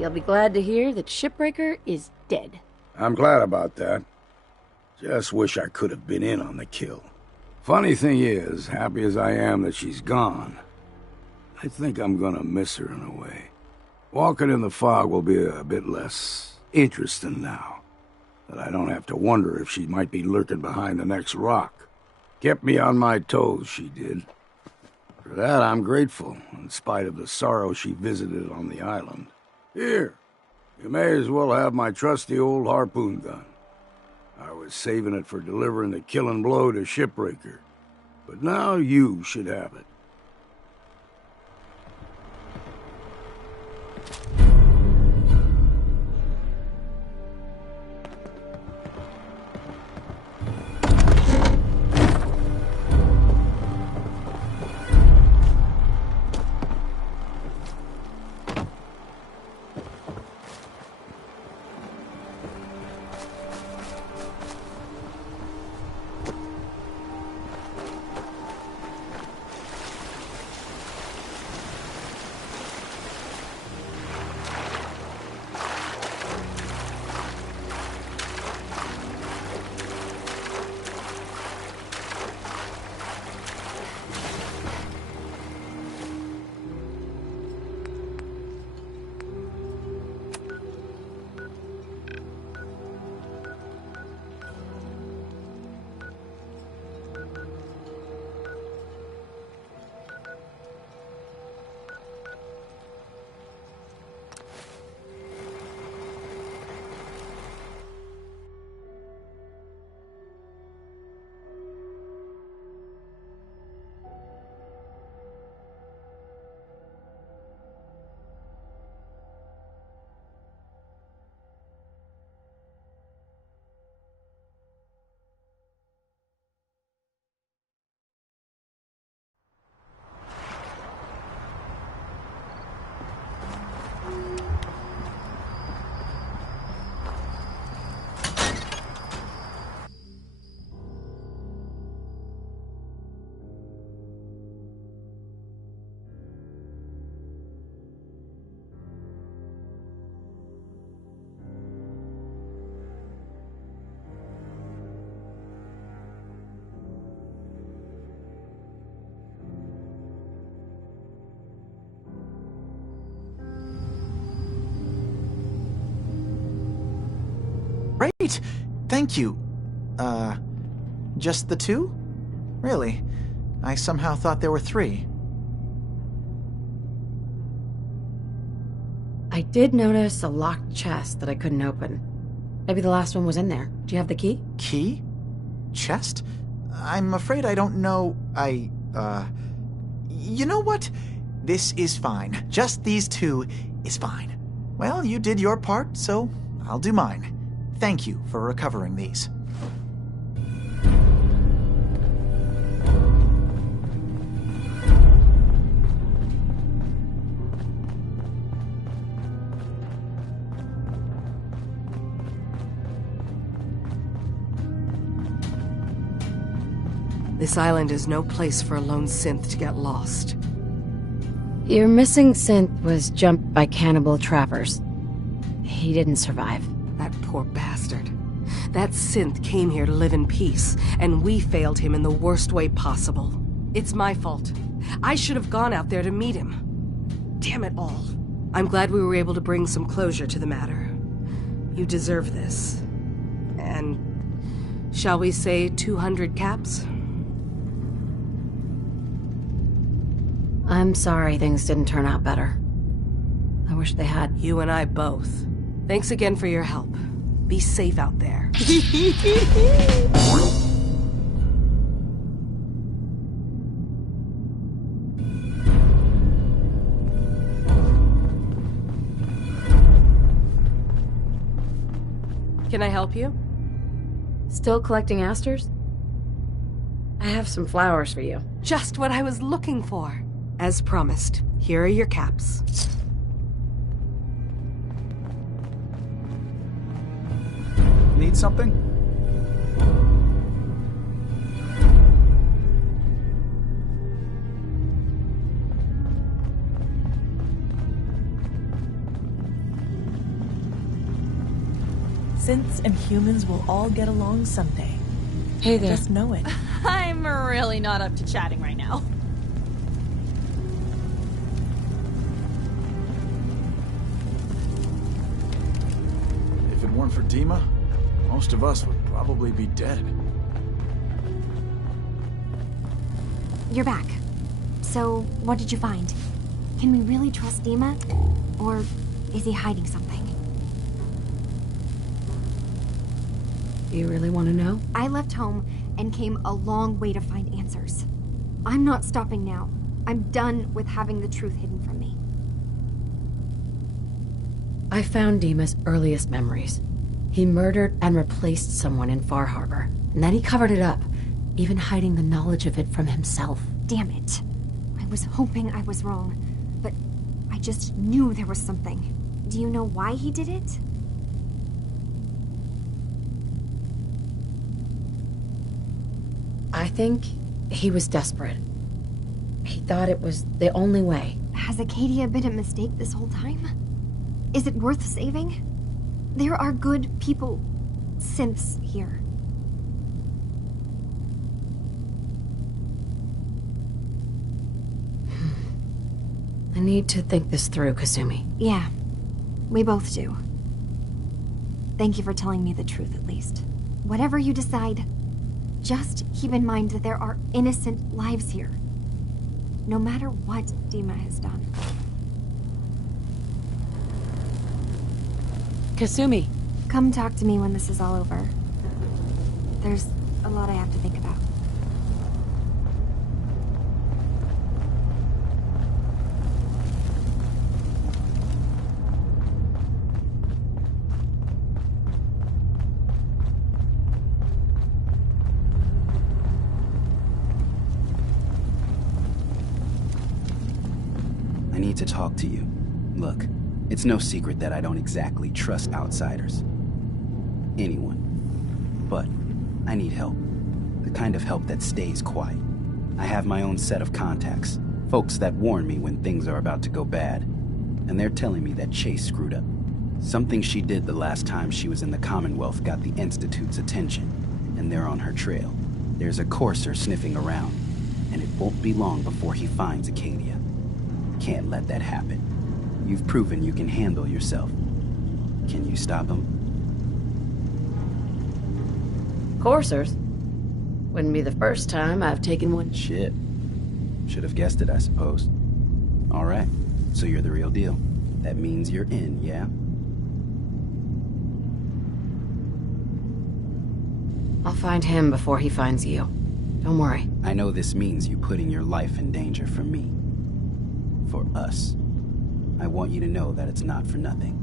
You'll be glad to hear that Shipbreaker is dead. I'm glad about that. Just wish I could have been in on the kill. Funny thing is, happy as I am that she's gone, I think I'm gonna miss her in a way. Walking in the fog will be a bit less interesting now, that I don't have to wonder if she might be lurking behind the next rock. Kept me on my toes, she did. For that, I'm grateful, in spite of the sorrow she visited on the island. Here, you may as well have my trusty old harpoon gun. I was saving it for delivering the killing blow to Shipbreaker, but now you should have it. Great! Thank you. Just the two? Really? I somehow thought there were three. I did notice a locked chest that I couldn't open. Maybe the last one was in there. Do you have the key? Key? Chest? I'm afraid I don't know. You know what? This is fine. Just these two is fine. Well, you did your part, so I'll do mine. Thank you for recovering these. This island is no place for a lone synth to get lost. Your missing synth was jumped by cannibal trappers. He didn't survive. That poor bastard. That synth came here to live in peace, and we failed him in the worst way possible. It's my fault. I should have gone out there to meet him. Damn it all. I'm glad we were able to bring some closure to the matter. You deserve this. And shall we say 200 caps? I'm sorry things didn't turn out better. I wish they had. You and I both. Thanks again for your help. Be safe out there. Can I help you? Still collecting asters? I have some flowers for you. Just what I was looking for. As promised, here are your caps. Need something? Synths and humans will all get along someday. Hey there. Just know it. I'm really not up to chatting right now. If it weren't for Dima, most of us would probably be dead. You're back. So, what did you find? Can we really trust Dima? Or is he hiding something? Do you really want to know? I left home and came a long way to find answers. I'm not stopping now. I'm done with having the truth hidden from me. I found Dima's earliest memories. He murdered and replaced someone in Far Harbor, and then he covered it up, even hiding the knowledge of it from himself. Damn it. I was hoping I was wrong, but I just knew there was something. Do you know why he did it? I think he was desperate. He thought it was the only way. Has Acadia been a mistake this whole time? Is it worth saving? There are good people, synths here. I need to think this through, Kasumi. Yeah, we both do. Thank you for telling me the truth, at least. Whatever you decide, just keep in mind that there are innocent lives here. No matter what Dima has done. Kasumi! Come talk to me when this is all over. There's a lot I have to think about. I need to talk to you. Look, it's no secret that I don't exactly trust outsiders. Anyone. But I need help. The kind of help that stays quiet. I have my own set of contacts. Folks that warn me when things are about to go bad. And they're telling me that Chase screwed up. Something she did the last time she was in the Commonwealth got the Institute's attention. And they're on her trail. There's a courser sniffing around. And it won't be long before he finds Acadia. Can't let that happen. You've proven you can handle yourself. Can you stop him? Coursers? Wouldn't be the first time I've taken one. Shit. Should have guessed it, I suppose. All right, so you're the real deal. That means you're in, yeah? I'll find him before he finds you. Don't worry. I know this means you putting your life in danger for me. For us. I want you to know that it's not for nothing.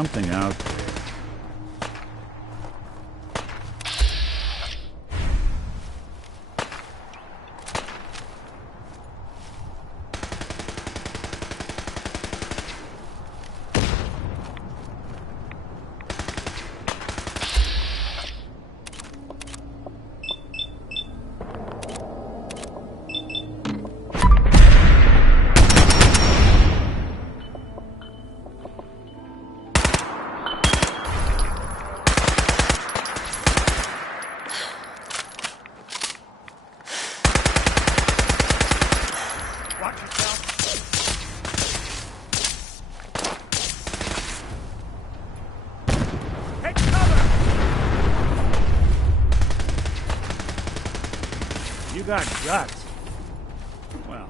something out there. You got guts. Well.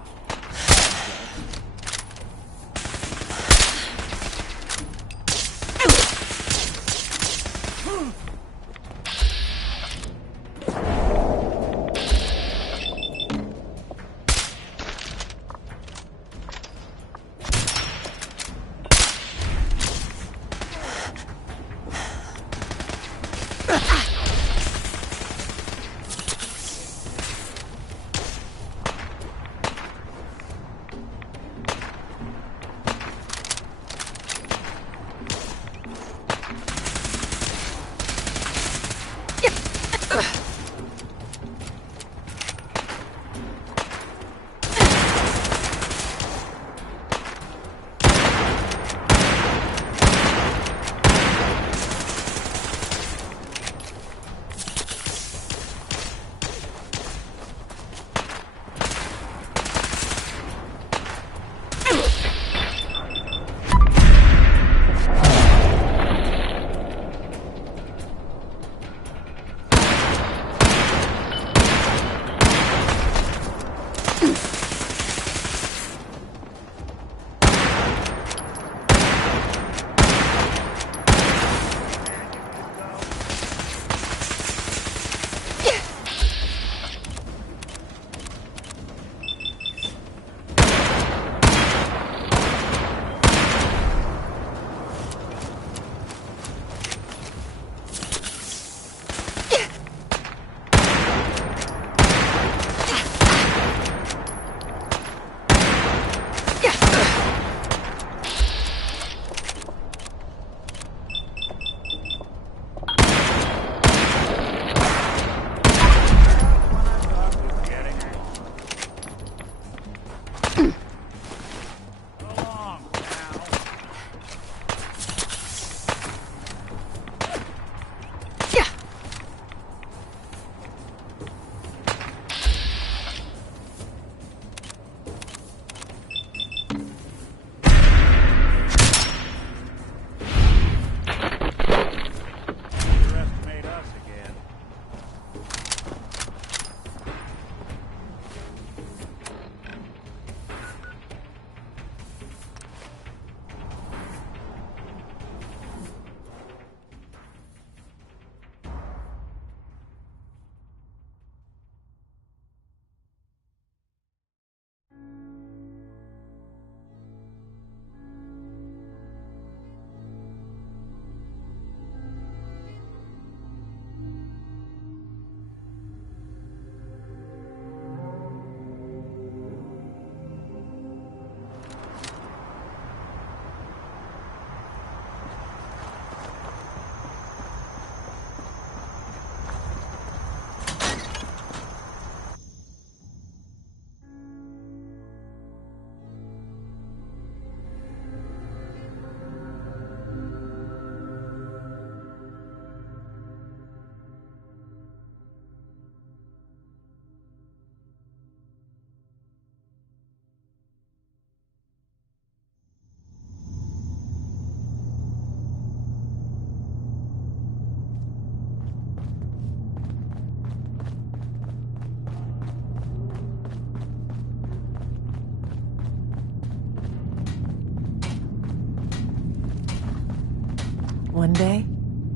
One day,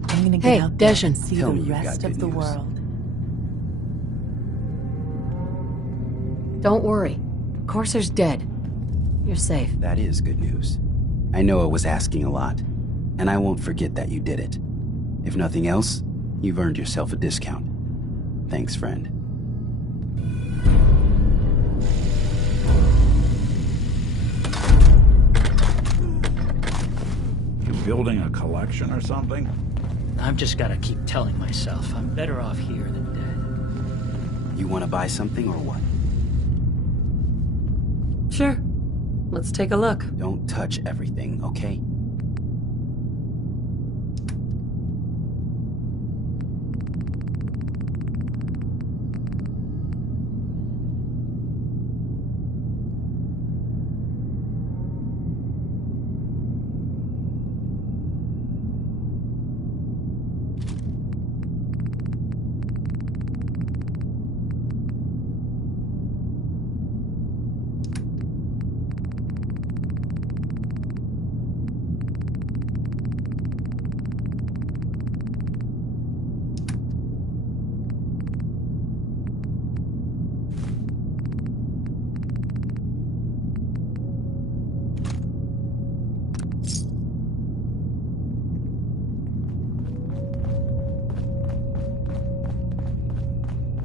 I'm gonna Hey, get out there Deshin. and see Tell the me you got rest good of the news. world. Don't worry. Corsair's dead. You're safe. That is good news. I know it was asking a lot. and I won't forget that you did it. If nothing else, you've earned yourself a discount. Thanks, friend. You building a collection or something? I've just gotta keep telling myself I'm better off here than dead. You want to buy something or what? Sure. Let's take a look. Don't touch everything, okay?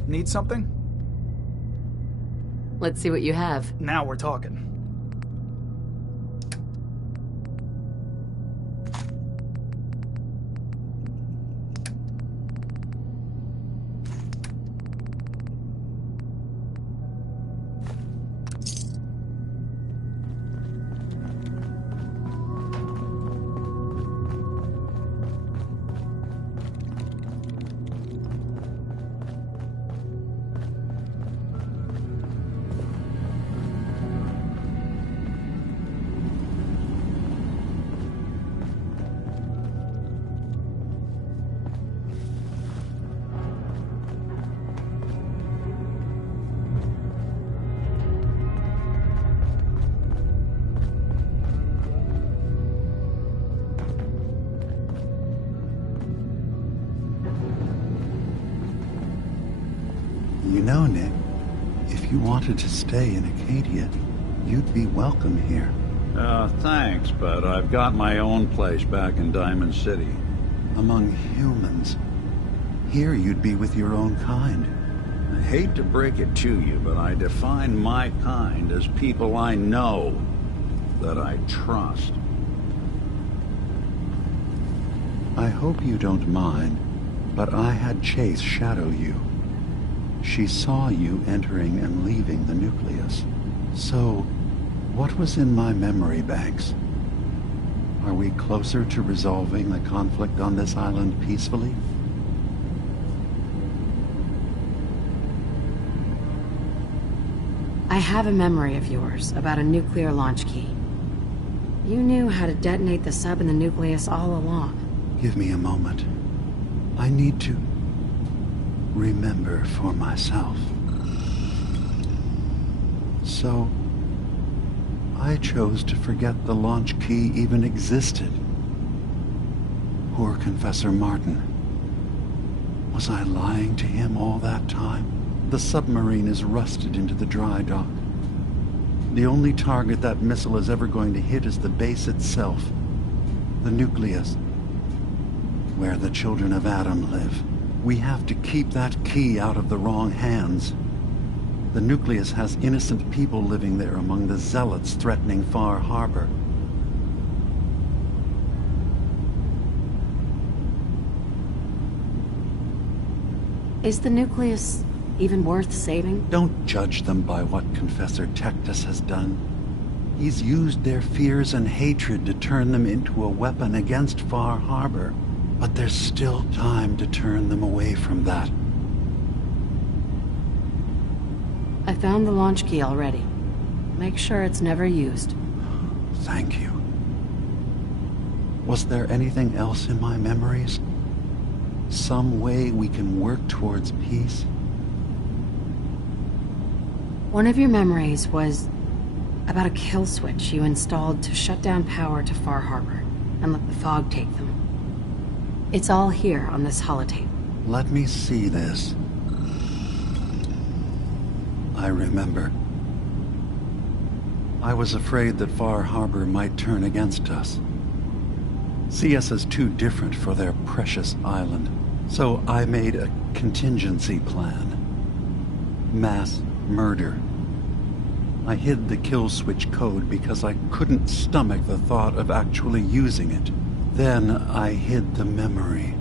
Need something? Let's see what you have. Now we're talking. You know, Nick, if you wanted to stay in Acadia, you'd be welcome here. Thanks, but I've got my own place back in Diamond City. Among humans. Here you'd be with your own kind. I hate to break it to you, but I define my kind as people I know, that I trust. I hope you don't mind, but I had Chase shadow you. She saw you entering and leaving the nucleus. So, what was in my memory banks? Are we closer to resolving the conflict on this island peacefully? I have a memory of yours about a nuclear launch key. You knew how to detonate the sub in the nucleus all along. Give me a moment. I need to remember for myself. So, I chose to forget the launch key even existed. Poor Confessor Martin. Was I lying to him all that time? The submarine is rusted into the dry dock. The only target that missile is ever going to hit is the base itself. The nucleus. Where the children of Adam live. We have to keep that key out of the wrong hands. The nucleus has innocent people living there among the zealots threatening Far Harbor. Is the nucleus even worth saving? Don't judge them by what Confessor Tectus has done. He's used their fears and hatred to turn them into a weapon against Far Harbor. But there's still time to turn them away from that. I found the launch key already. Make sure it's never used. Thank you. Was there anything else in my memories? Some way we can work towards peace? One of your memories was about a kill switch you installed to shut down power to Far Harbor and let the fog take them. It's all here on this holotape. Let me see this. I remember. I was afraid that Far Harbor might turn against us. see us as too different for their precious island. So I made a contingency plan. Mass murder. I hid the kill switch code because I couldn't stomach the thought of actually using it. Then I hid the memory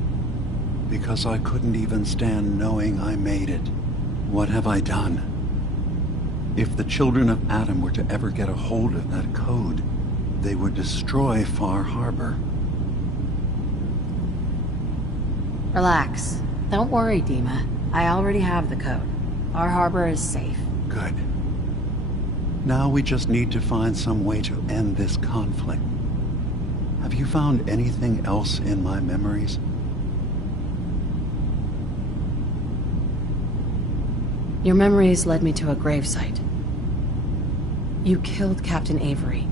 because I couldn't even stand knowing I made it. What have I done? If the children of Adam were to ever get a hold of that code, they would destroy Far Harbor. Relax. Don't worry, Dima. I already have the code. Far Harbor is safe. Good. Now we just need to find some way to end this conflict. Have you found anything else in my memories? Your memories led me to a gravesite. You killed Captain Avery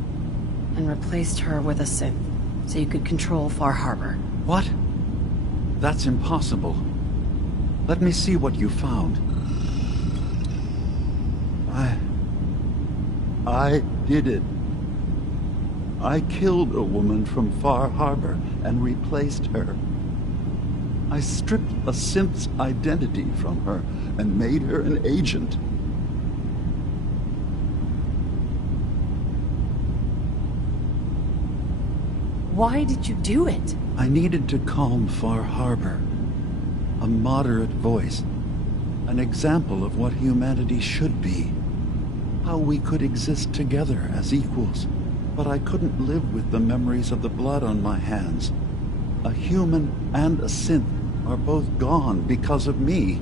and replaced her with a synth so you could control Far Harbor. What? That's impossible. Let me see what you found. I did it. I killed a woman from Far Harbor and replaced her. I stripped a synth's identity from her and made her an agent. Why did you do it? I needed to calm Far Harbor. A moderate voice. An example of what humanity should be. How we could exist together as equals. But I couldn't live with the memories of the blood on my hands. A human and a synth are both gone because of me.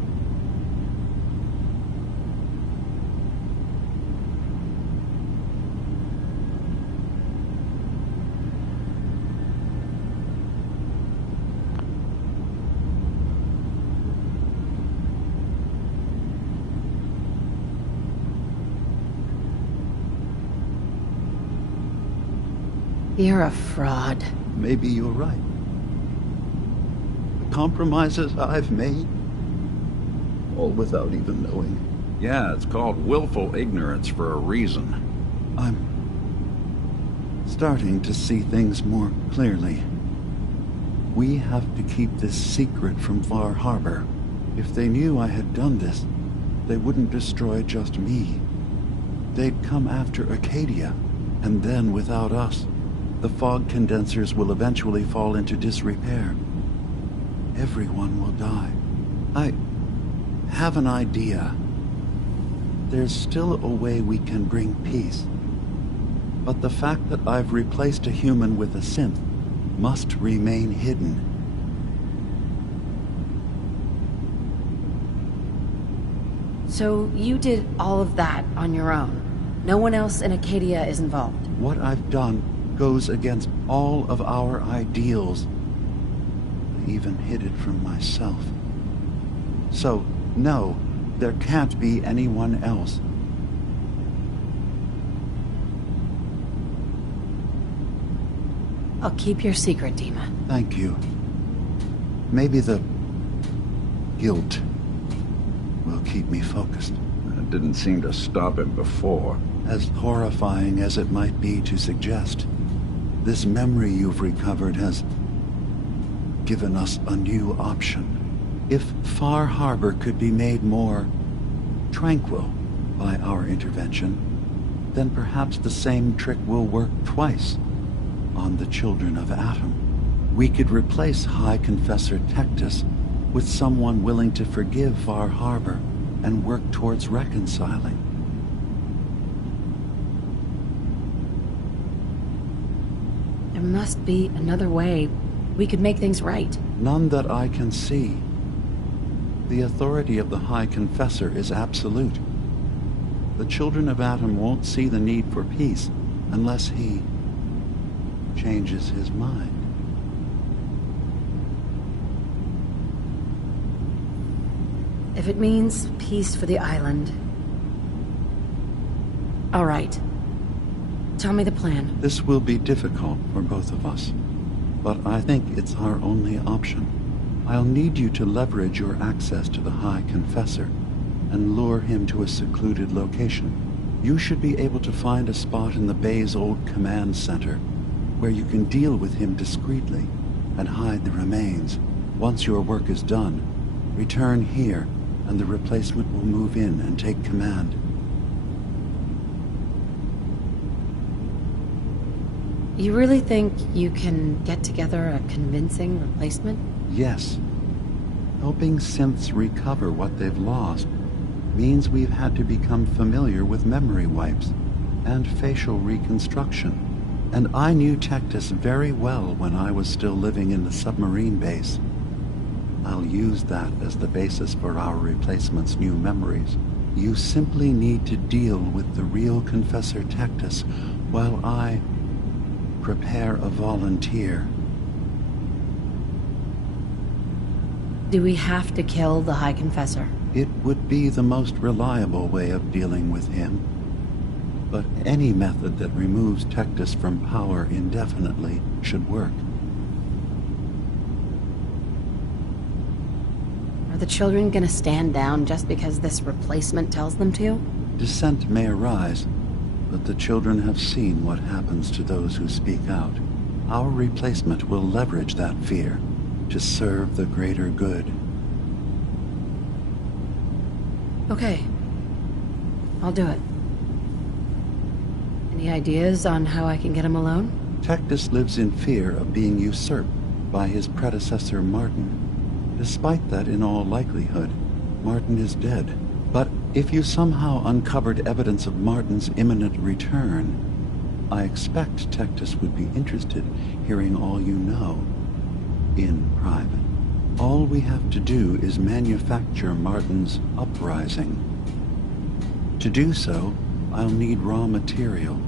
You're a fraud. Maybe you're right. The compromises I've made, all without even knowing. Yeah, it's called willful ignorance for a reason. I'm starting to see things more clearly. We have to keep this secret from Far Harbor. If they knew I had done this, they wouldn't destroy just me. They'd come after Acadia, and then without us, the fog condensers will eventually fall into disrepair. Everyone will die. I have an idea. There's still a way we can bring peace. But the fact that I've replaced a human with a synth must remain hidden. So you did all of that on your own? No one else in Acadia is involved? What I've done goes against all of our ideals. I even hid it from myself. So, no, there can't be anyone else. I'll keep your secret, Dima. Thank you. Maybe the guilt will keep me focused. That didn't seem to stop him before. As horrifying as it might be to suggest, this memory you've recovered has given us a new option. If Far Harbor could be made more tranquil by our intervention, then perhaps the same trick will work twice on the children of Adam. We could replace High Confessor Tectus with someone willing to forgive Far Harbor and work towards reconciling. There must be another way we could make things right. None that I can see. The authority of the High Confessor is absolute. The children of Adam won't see the need for peace unless he changes his mind. If it means peace for the island. All right. Tell me the plan. This will be difficult for both of us, but I think it's our only option. I'll need you to leverage your access to the High Confessor and lure him to a secluded location. You should be able to find a spot in the bay's old command center where you can deal with him discreetly and hide the remains. Once your work is done, return here, and the replacement will move in and take command. You really think you can get together a convincing replacement? Yes. Helping synths recover what they've lost means we've had to become familiar with memory wipes and facial reconstruction. And I knew Tectus very well when I was still living in the submarine base. I'll use that as the basis for our replacement's new memories. You simply need to deal with the real Confessor Tectus while I prepare a volunteer. Do we have to kill the High Confessor? It would be the most reliable way of dealing with him. But any method that removes Tectus from power indefinitely should work. Are the children gonna stand down just because this replacement tells them to? Dissent may arise, but the children have seen what happens to those who speak out. Our replacement will leverage that fear to serve the greater good. Okay. I'll do it. Any ideas on how I can get him alone? Tectus lives in fear of being usurped by his predecessor Martin. Despite that, in all likelihood, Martin is dead. But if you somehow uncovered evidence of Martin's imminent return, I expect Tectus would be interested hearing all you know, in private. All we have to do is manufacture Martin's uprising. To do so, I'll need raw material.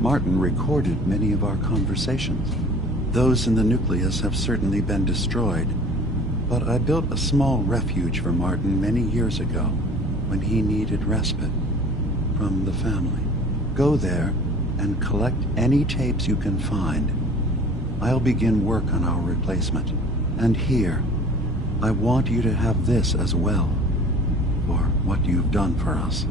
Martin recorded many of our conversations. Those in the nucleus have certainly been destroyed, but I built a small refuge for Martin many years ago when he needed respite from the family. Go there and collect any tapes you can find. I'll begin work on our replacement. And here, I want you to have this as well, for what you've done for us.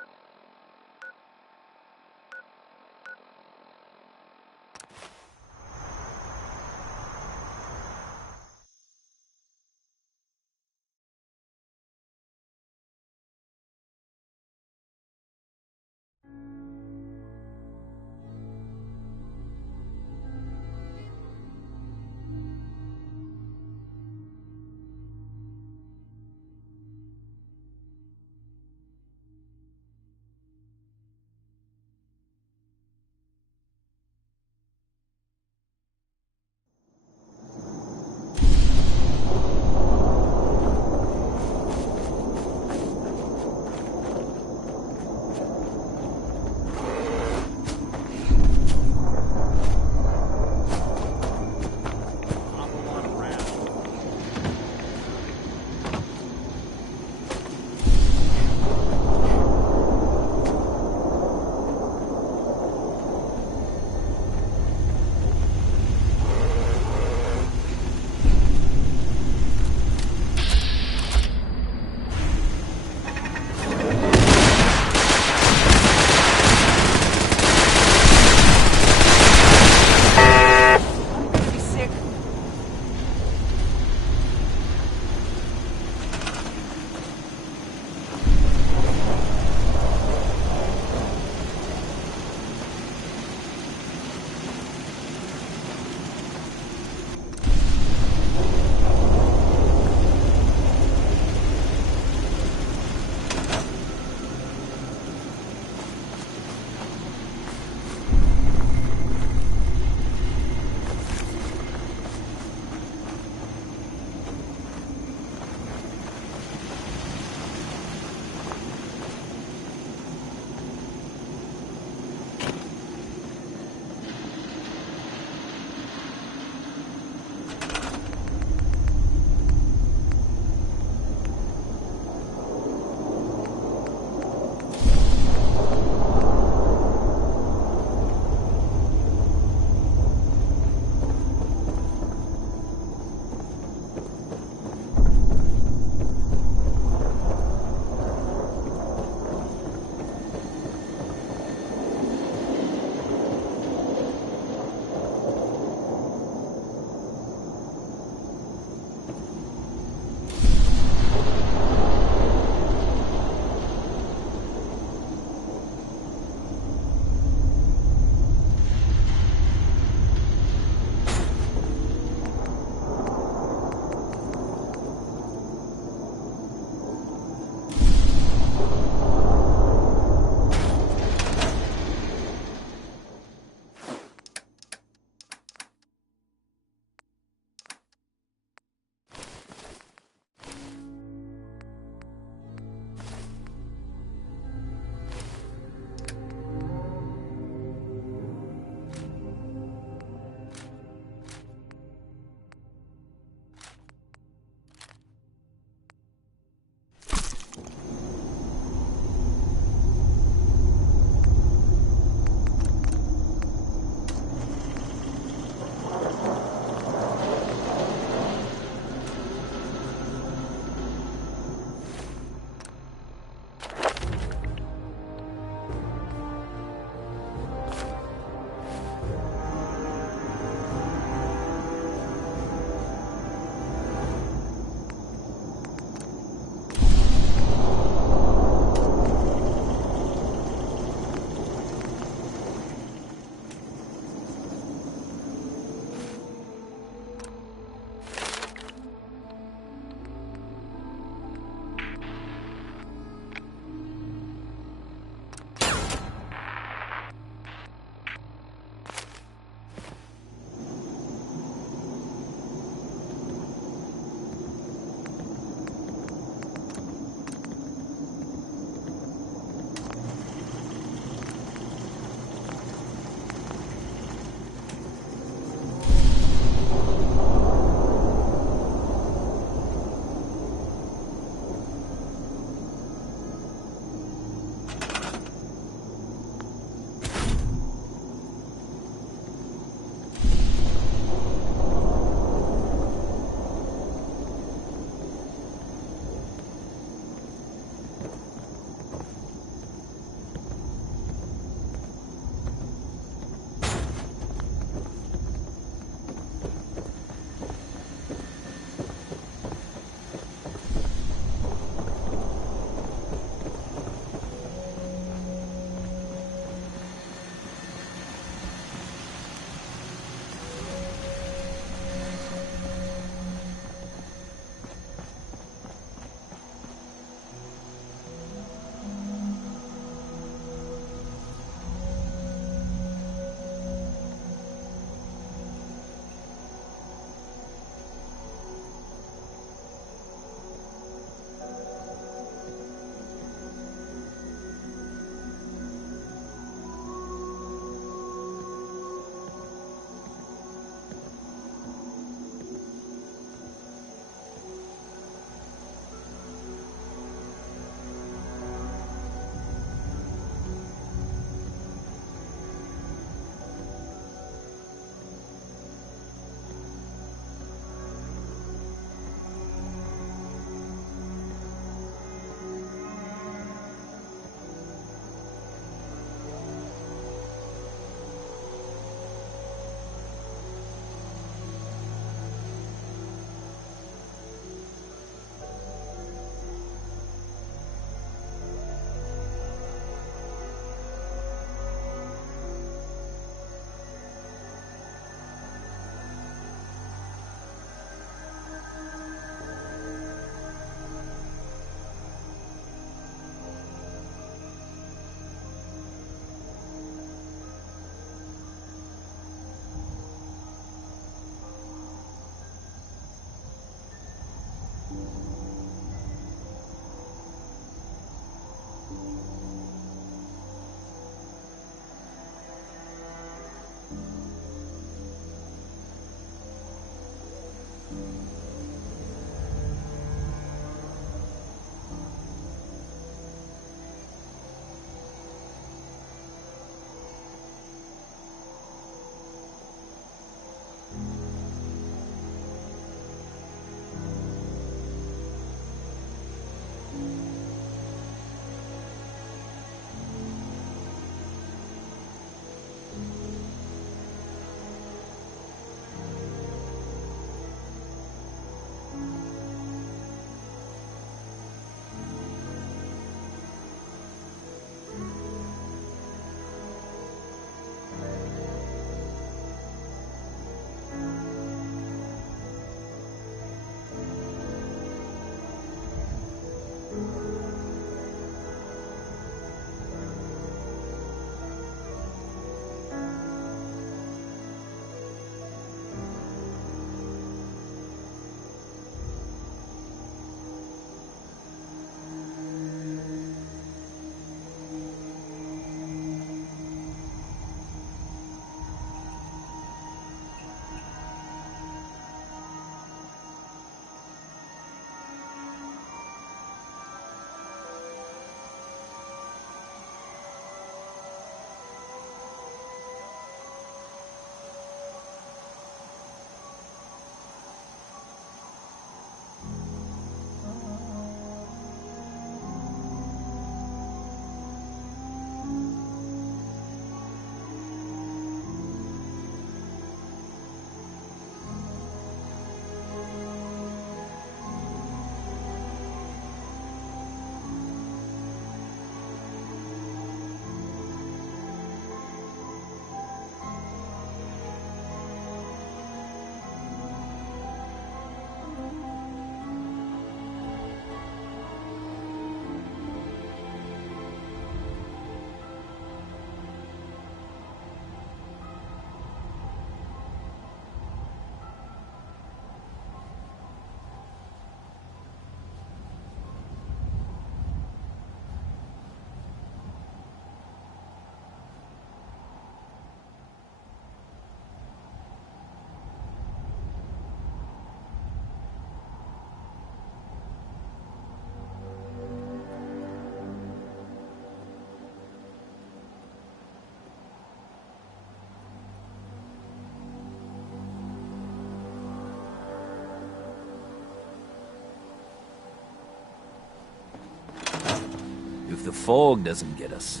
If the fog doesn't get us,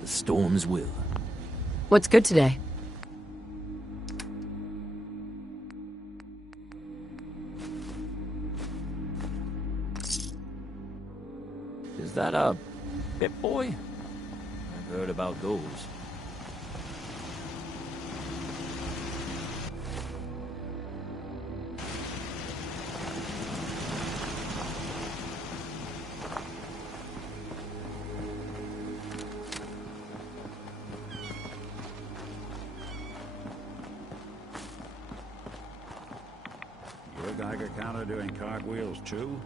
the storms will. What's good today? Is that a Pip-Boy? I've heard about those. Your Geiger counter doing cartwheels too?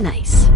Nice.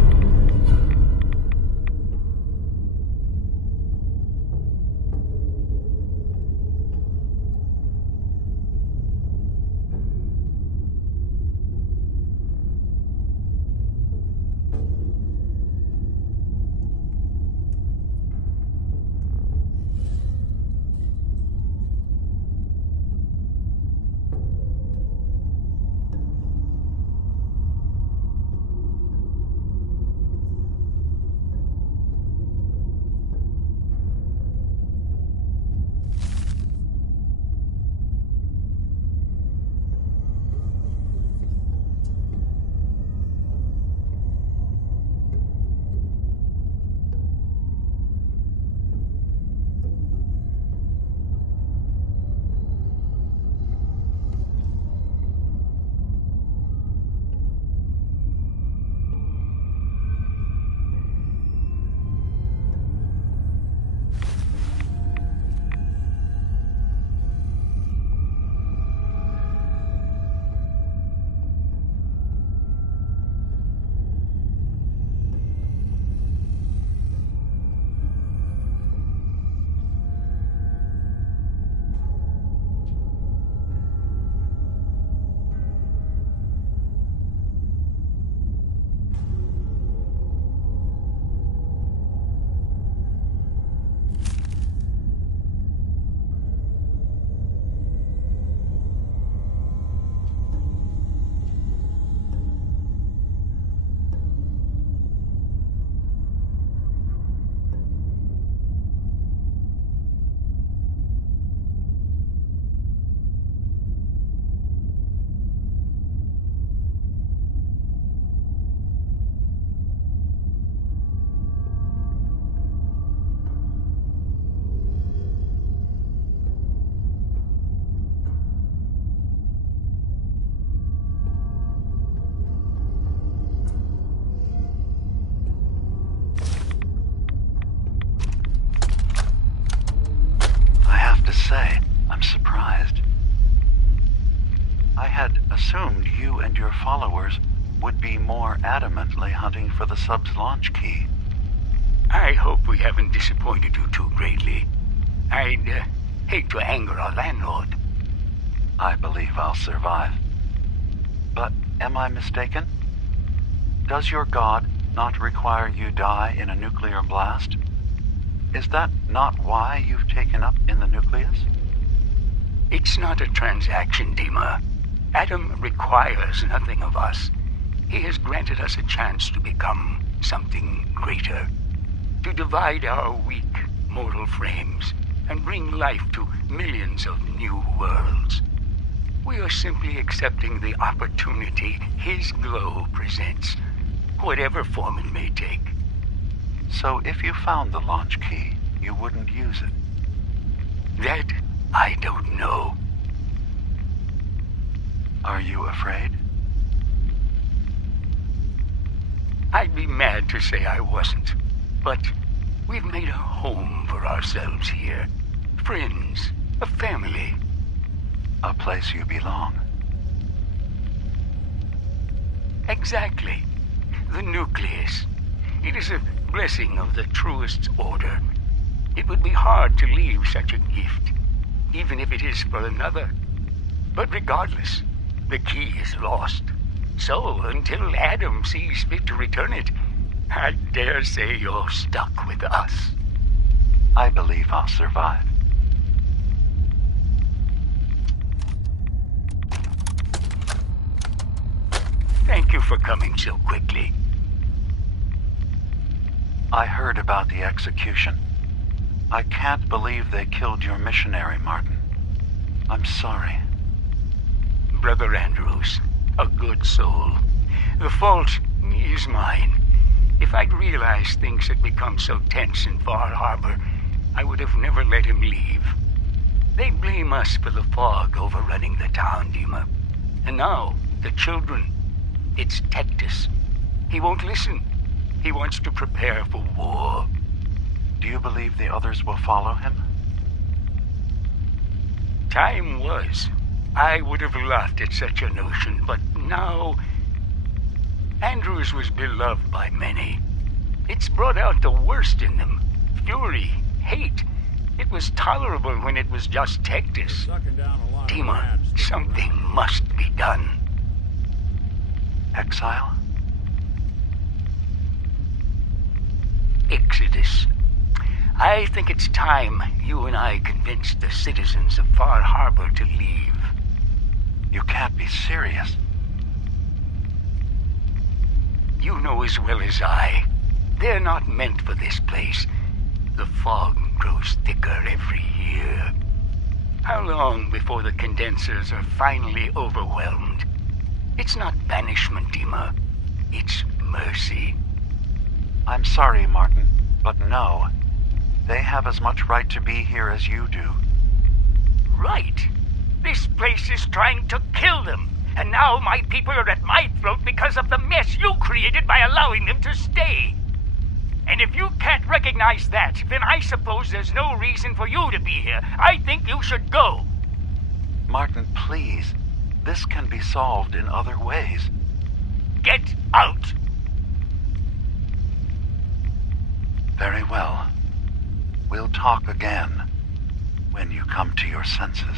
say, I'm surprised. I had assumed you and your followers would be more adamantly hunting for the sub's launch key. I hope we haven't disappointed you too greatly. I'd hate to anger our landlord. I believe I'll survive. But am I mistaken? Does your god not require you die in a nuclear blast? Is that not why you've taken up in the nucleus? It's not a transaction, Dima. Adam requires nothing of us. He has granted us a chance to become something greater. To divide our weak, mortal frames and bring life to millions of new worlds. We are simply accepting the opportunity his glow presents, whatever form it may take. So if you found the launch key, you wouldn't use it? That I don't know. Are you afraid? I'd be mad to say I wasn't, but we've made a home for ourselves here. Friends, a family. A place you belong. Exactly. The nucleus. It is a blessing of the truest order. It would be hard to leave such a gift, even if it is for another. But regardless, the key is lost. So, until Adam sees fit to return it, I dare say you're stuck with us. I believe I'll survive. Thank you for coming so quickly. I heard about the execution. I can't believe they killed your missionary, Martin. I'm sorry. Brother Andrews, a good soul. The fault is mine. If I'd realized things had become so tense in Far Harbor, I would have never let him leave. They blame us for the fog overrunning the town, Dima. And now, the children. It's Tectus. He won't listen. He wants to prepare for war. Do you believe the others will follow him? Time was. I would have laughed at such a notion, but now... Andrews was beloved by many. It's brought out the worst in them. Fury, hate. It was tolerable when it was just Tectus. Dima, something must be done. Exile? Exodus. I think it's time you and I convinced the citizens of Far Harbor to leave. You can't be serious. You know as well as I, they're not meant for this place. The fog grows thicker every year. How long before the condensers are finally overwhelmed? It's not banishment, Dima. It's mercy. I'm sorry, Martin, but no. They have as much right to be here as you do. Right. This place is trying to kill them. And now my people are at my throat because of the mess you created by allowing them to stay. And if you can't recognize that, then I suppose there's no reason for you to be here. I think you should go. Martin, please. This can be solved in other ways. Get out! Very well. We'll talk again when you come to your senses.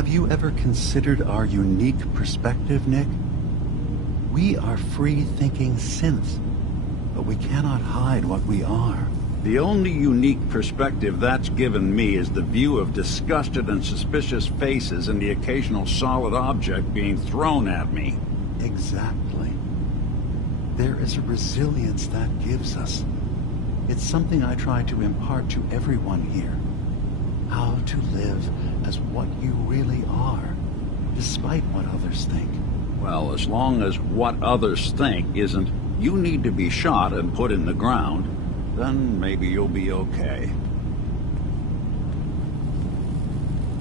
Have you ever considered our unique perspective, Nick? We are free-thinking synths, but we cannot hide what we are. The only unique perspective that's given me is the view of disgusted and suspicious faces and the occasional solid object being thrown at me. Exactly. There is a resilience that gives us. It's something I try to impart to everyone here. How to live as what you really are, despite what others think. Well, as long as what others think isn't, you need to be shot and put in the ground, then maybe you'll be okay.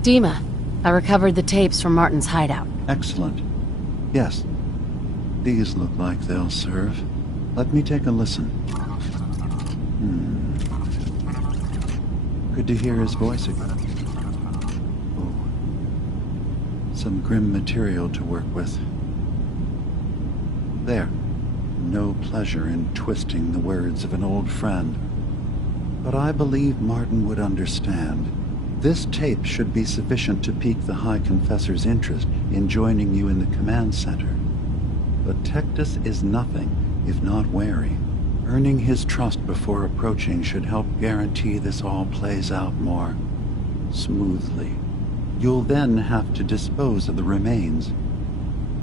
Dima, I recovered the tapes from Martin's hideout. Excellent. Yes. These look like they'll serve. Let me take a listen. Good to hear his voice again. Oh. Some grim material to work with. There. No pleasure in twisting the words of an old friend. But I believe Martin would understand. This tape should be sufficient to pique the High Confessor's interest in joining you in the command center. But Tectus is nothing if not wary. Earning his trust before approaching should help guarantee this all plays out more smoothly. You'll then have to dispose of the remains.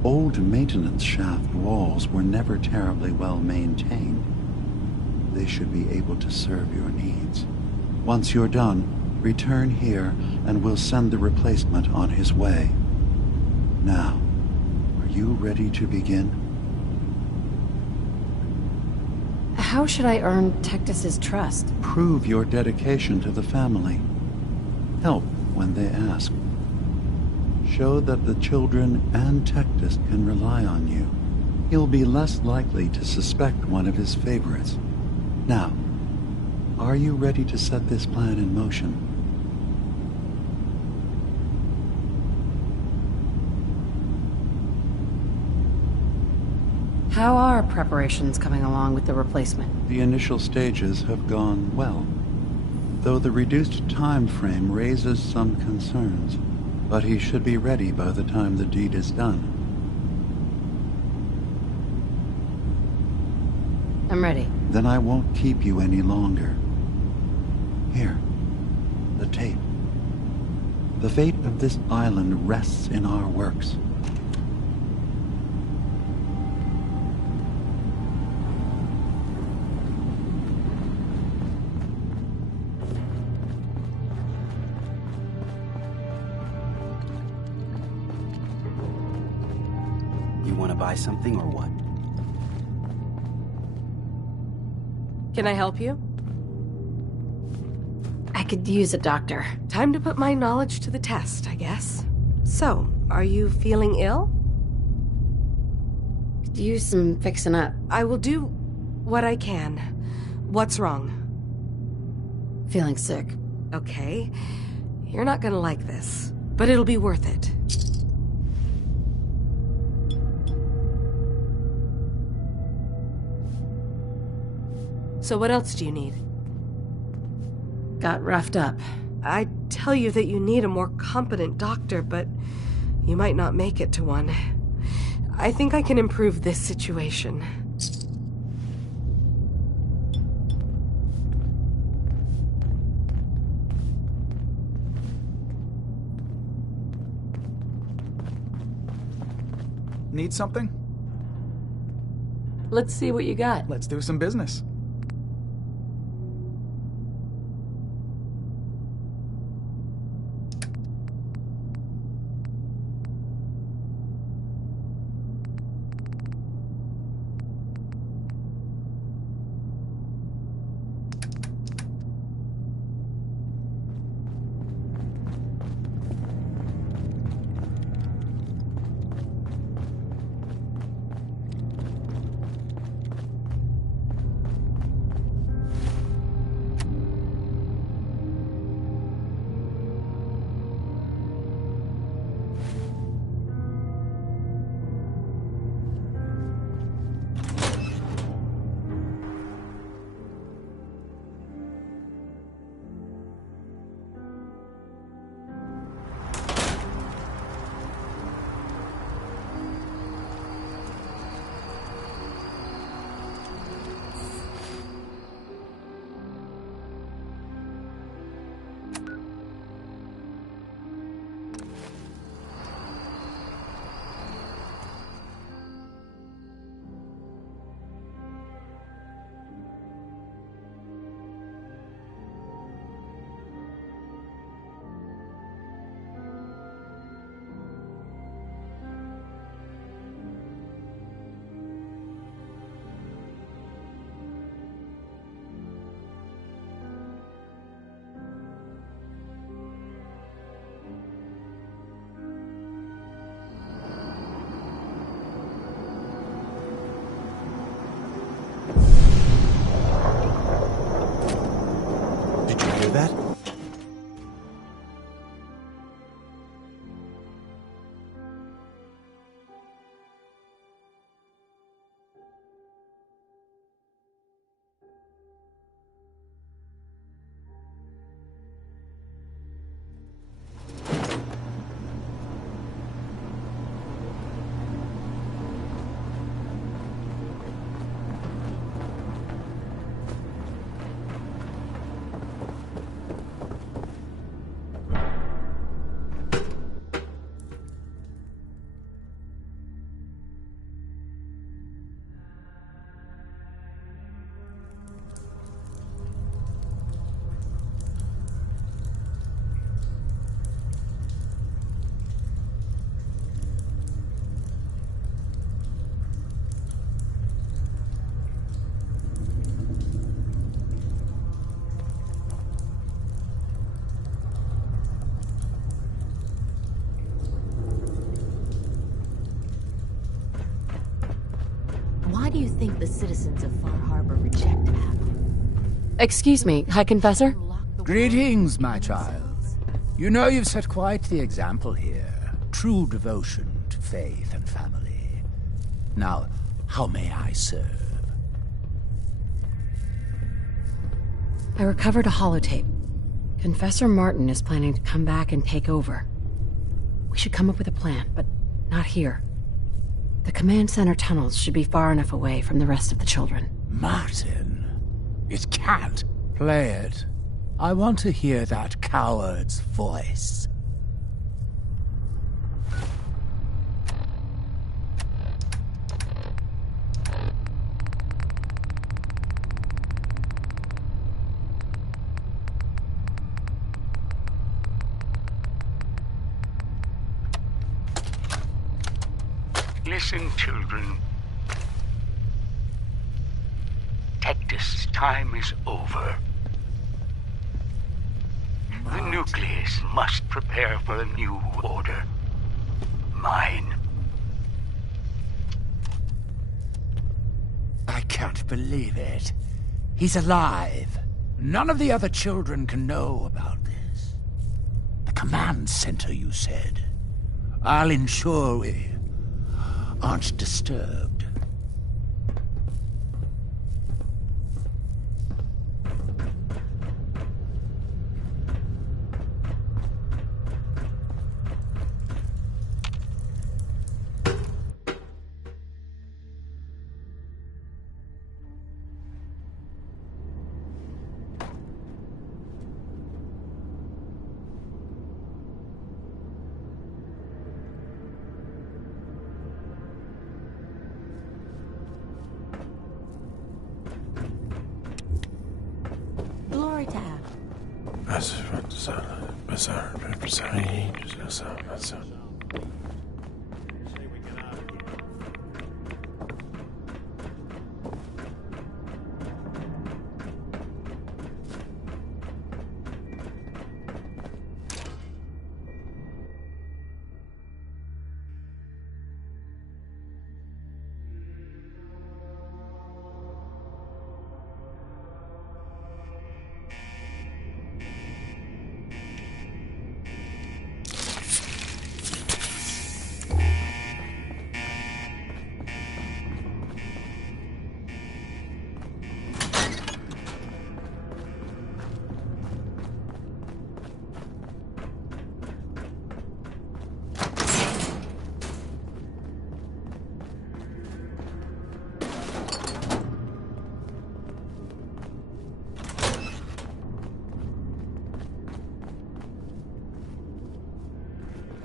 Old maintenance shaft walls were never terribly well maintained. They should be able to serve your needs. Once you're done, return here and we'll send the replacement on his way. Now, are you ready to begin? How should I earn Tectus's trust? Prove your dedication to the family. Help when they ask. Show that the children and Tectus can rely on you. He'll be less likely to suspect one of his favorites. Now, are you ready to set this plan in motion? How are preparations coming along with the replacement? The initial stages have gone well, though the reduced time frame raises some concerns. But he should be ready by the time the deed is done. I'm ready. Then I won't keep you any longer. Here, the tape. The fate of this island rests in our works. Buy something or what? Can I help you? I could use a doctor. Time to put my knowledge to the test, I guess. So, are you feeling ill? Could use some fixing up. I will do what I can. What's wrong? Feeling sick. Okay. You're not gonna like this, but it'll be worth it. So what else do you need? Got roughed up. I'd tell you that you need a more competent doctor, but you might not make it to one. I think I can improve this situation. Need something? Let's see what you got. Let's do some business. think the citizens of Far Harbor reject Adam? Excuse me, High Confessor? Greetings, my child. You know you've set quite the example here. True devotion to faith and family. Now, how may I serve? I recovered a holotape. Confessor Martin is planning to come back and take over. We should come up with a plan, but not here. The command center tunnels should be far enough away from the rest of the children. Martin? It can't. Play it. I want to hear that coward's voice. Listen, children. Tectus' time is over. The nucleus must prepare for a new order. Mine. I can't believe it. He's alive. None of the other children can know about this. The command center, you said. I'll ensure we aren't disturbed. Glory to Adam.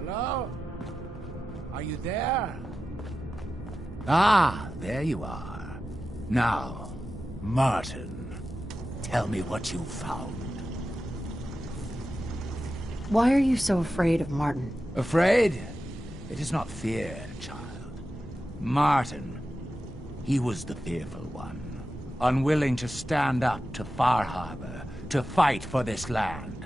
Hello? Are you there? Ah, there you are. Now, Martin, tell me what you found. Why are you so afraid of Martin? Afraid? It is not fear, child. Martin, he was the fearful one, unwilling to stand up to Far Harbor, to fight for this land.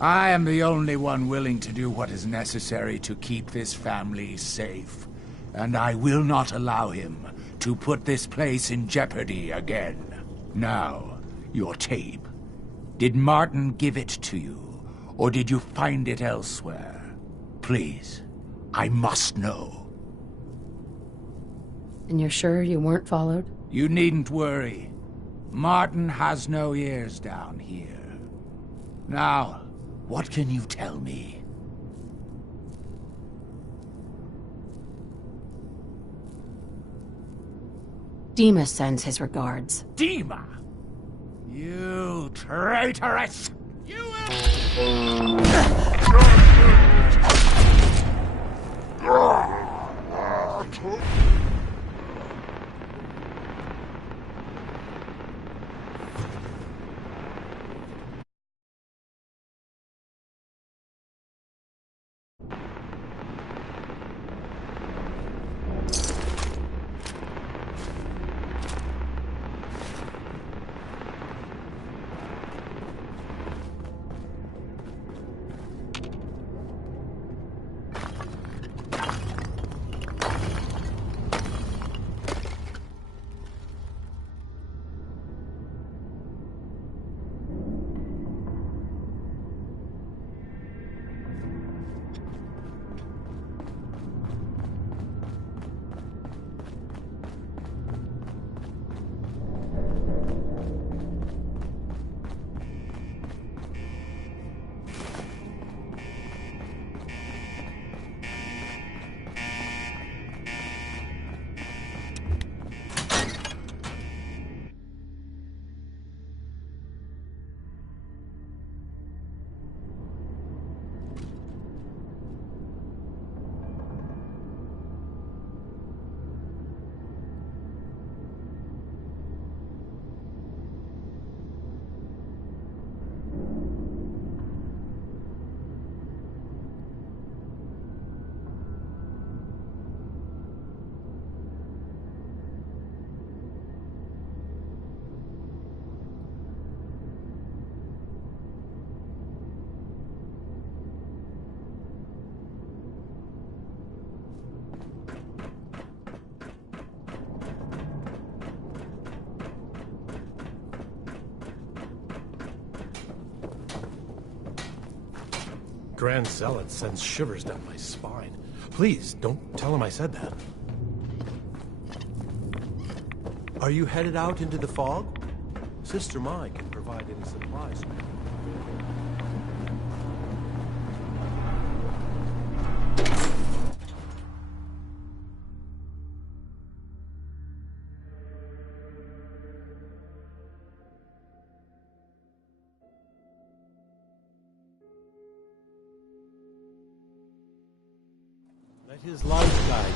I am the only one willing to do what is necessary to keep this family safe, and I will not allow him to put this place in jeopardy again. Now, your tape. Did Martin give it to you, or did you find it elsewhere? Please, I must know. And you're sure you weren't followed? You needn't worry. Martin has no ears down here. Now, what can you tell me? Demi sends his regards. Demi? You traitoress! You Grand Zealot sends shivers down my spine. Please, don't tell him I said that. Are you headed out into the fog? Sister Mai can provide any supplies. Let his light guide you.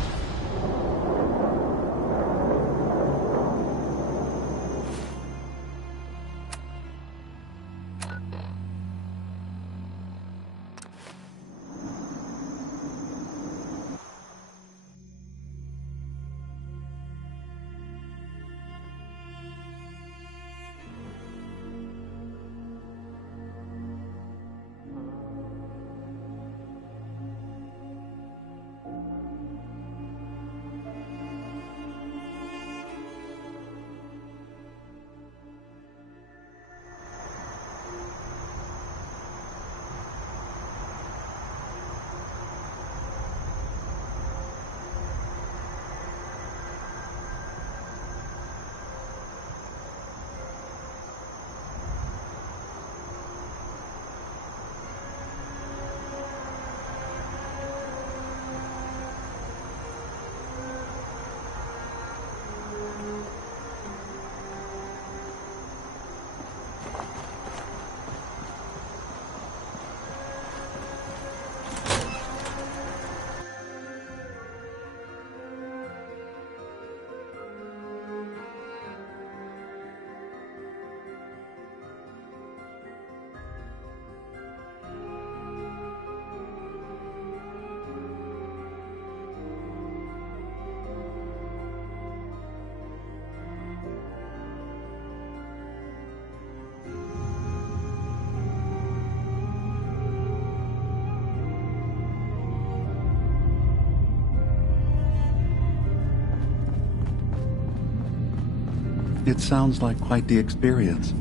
It sounds like quite the experience,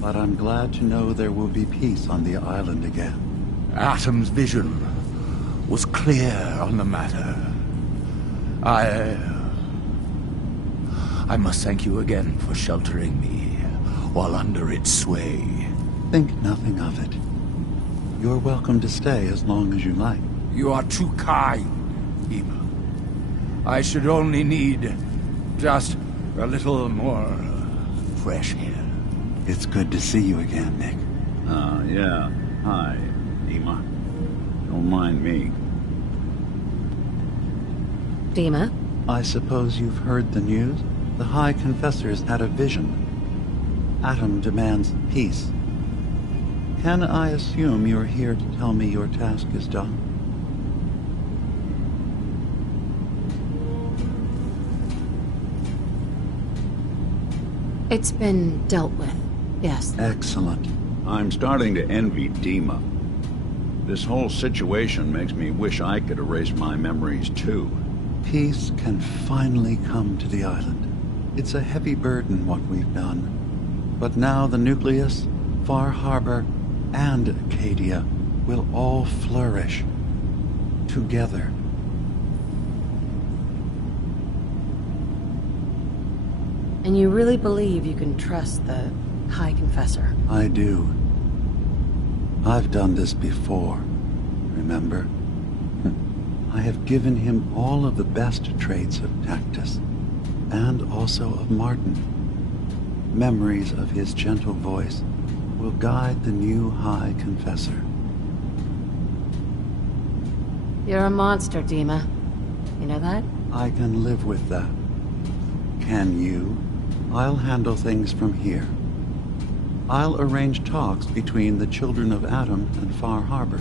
but I'm glad to know there will be peace on the island again. Atom's vision was clear on the matter. I must thank you again for sheltering me while under its sway. Think nothing of it. You're welcome to stay as long as you like. You are too kind, Ema. I should only need just a little more fresh air. It's good to see you again, Nick. Yeah. Hi, Ema. Don't mind me. Dima? I suppose you've heard the news? The High Confessor's had a vision. Atom demands peace. Can I assume you're here to tell me your task is done? It's been dealt with, yes. Excellent. I'm starting to envy Dima. This whole situation makes me wish I could erase my memories too. Peace can finally come to the island. It's a heavy burden what we've done. But now the Nucleus, Far Harbor, and Acadia will all flourish together. And you really believe you can trust the High Confessor? I do. I've done this before, remember? I have given him all of the best traits of Tactus, and also of Martin. Memories of his gentle voice will guide the new High Confessor. You're a monster, Dima. You know that? I can live with that. Can you? I'll handle things from here. I'll arrange talks between the children of Atom and Far Harbor.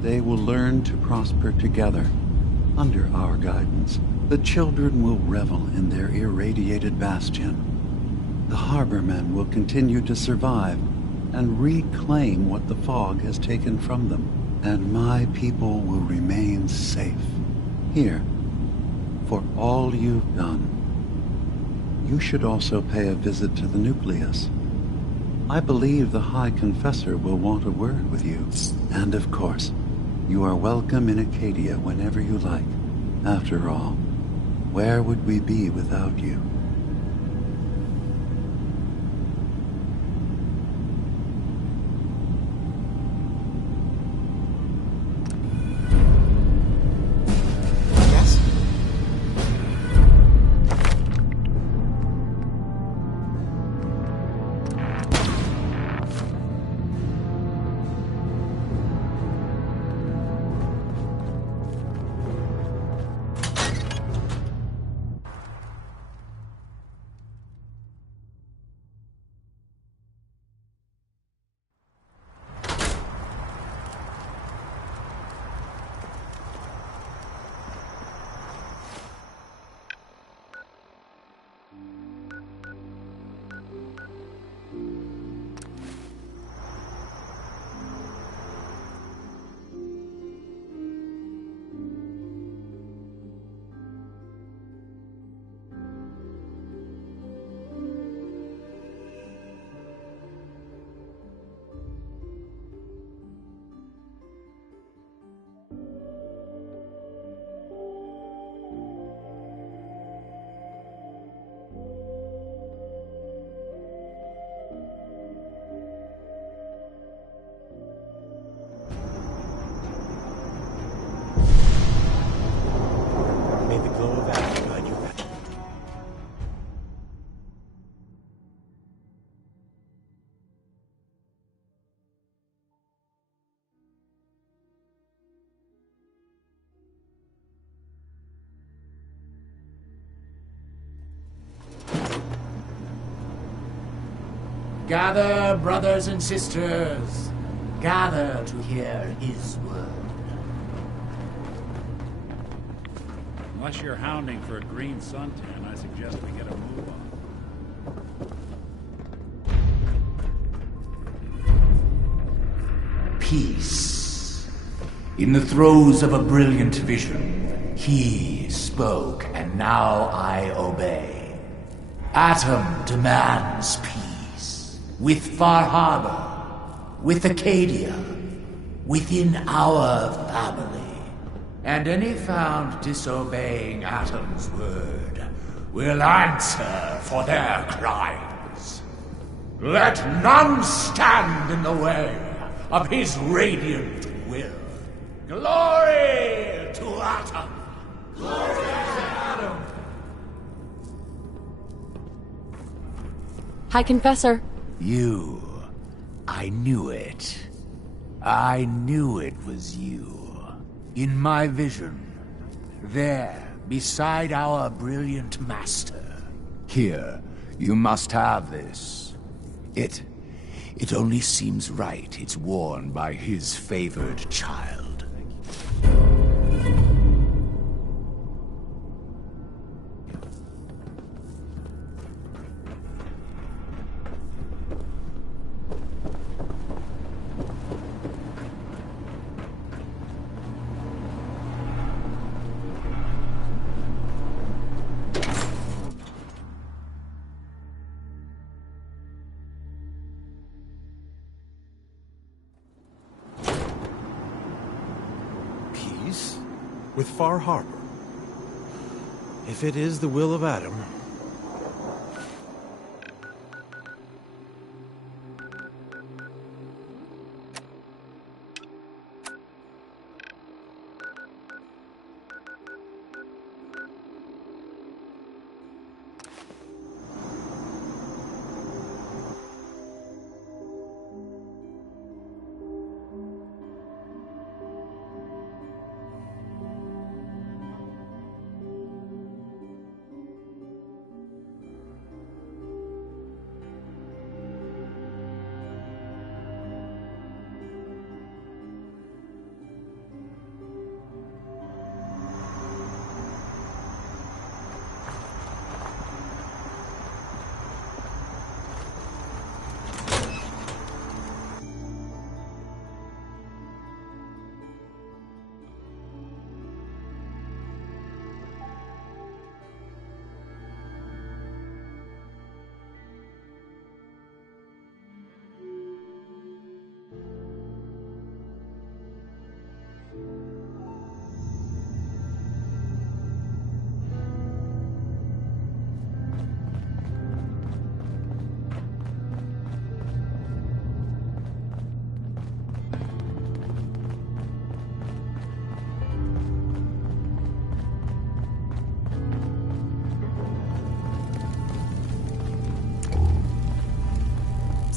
They will learn to prosper together, under our guidance. The children will revel in their irradiated bastion. The harbormen will continue to survive and reclaim what the fog has taken from them. And my people will remain safe. Here, for all you've done. You should also pay a visit to the Nucleus. I believe the High Confessor will want a word with you. And of course, you are welcome in Acadia whenever you like. After all, where would we be without you? May the glow of Adam guide you back. Gather, brothers and sisters. Gather to hear his word. Unless you're hounding for a green suntan, I suggest we get a move on. Peace. In the throes of a brilliant vision, he spoke, and now I obey. Atom demands peace. With Far Harbor, with Acadia, within our family. And any found disobeying Atom's word will answer for their crimes. Let none stand in the way of his radiant will. Glory to Atom! Glory to Atom! High Confessor. You. I knew it. I knew it was you. In my vision, there, beside our brilliant master. Here, you must have this. It only seems right it's worn by his favored child. With Far Harbor. If it is the will of Adam.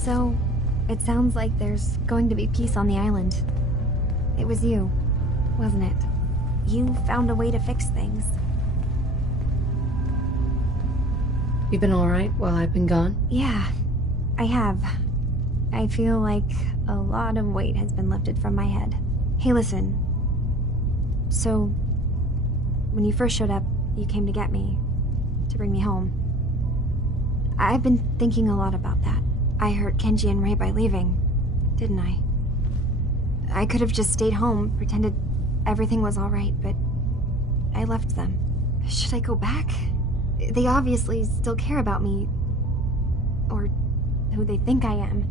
So, it sounds like there's going to be peace on the island. It was you, wasn't it? You found a way to fix things. You been alright while I've been gone? Yeah, I have. I feel like a lot of weight has been lifted from my head. Hey, listen. So, when you first showed up, you came to get me, to bring me home. I've been thinking a lot about that. I hurt Kenji and Ray by leaving, didn't I? I could have just stayed home, pretended everything was alright, but I left them. Should I go back? They obviously still care about me. Or who they think I am.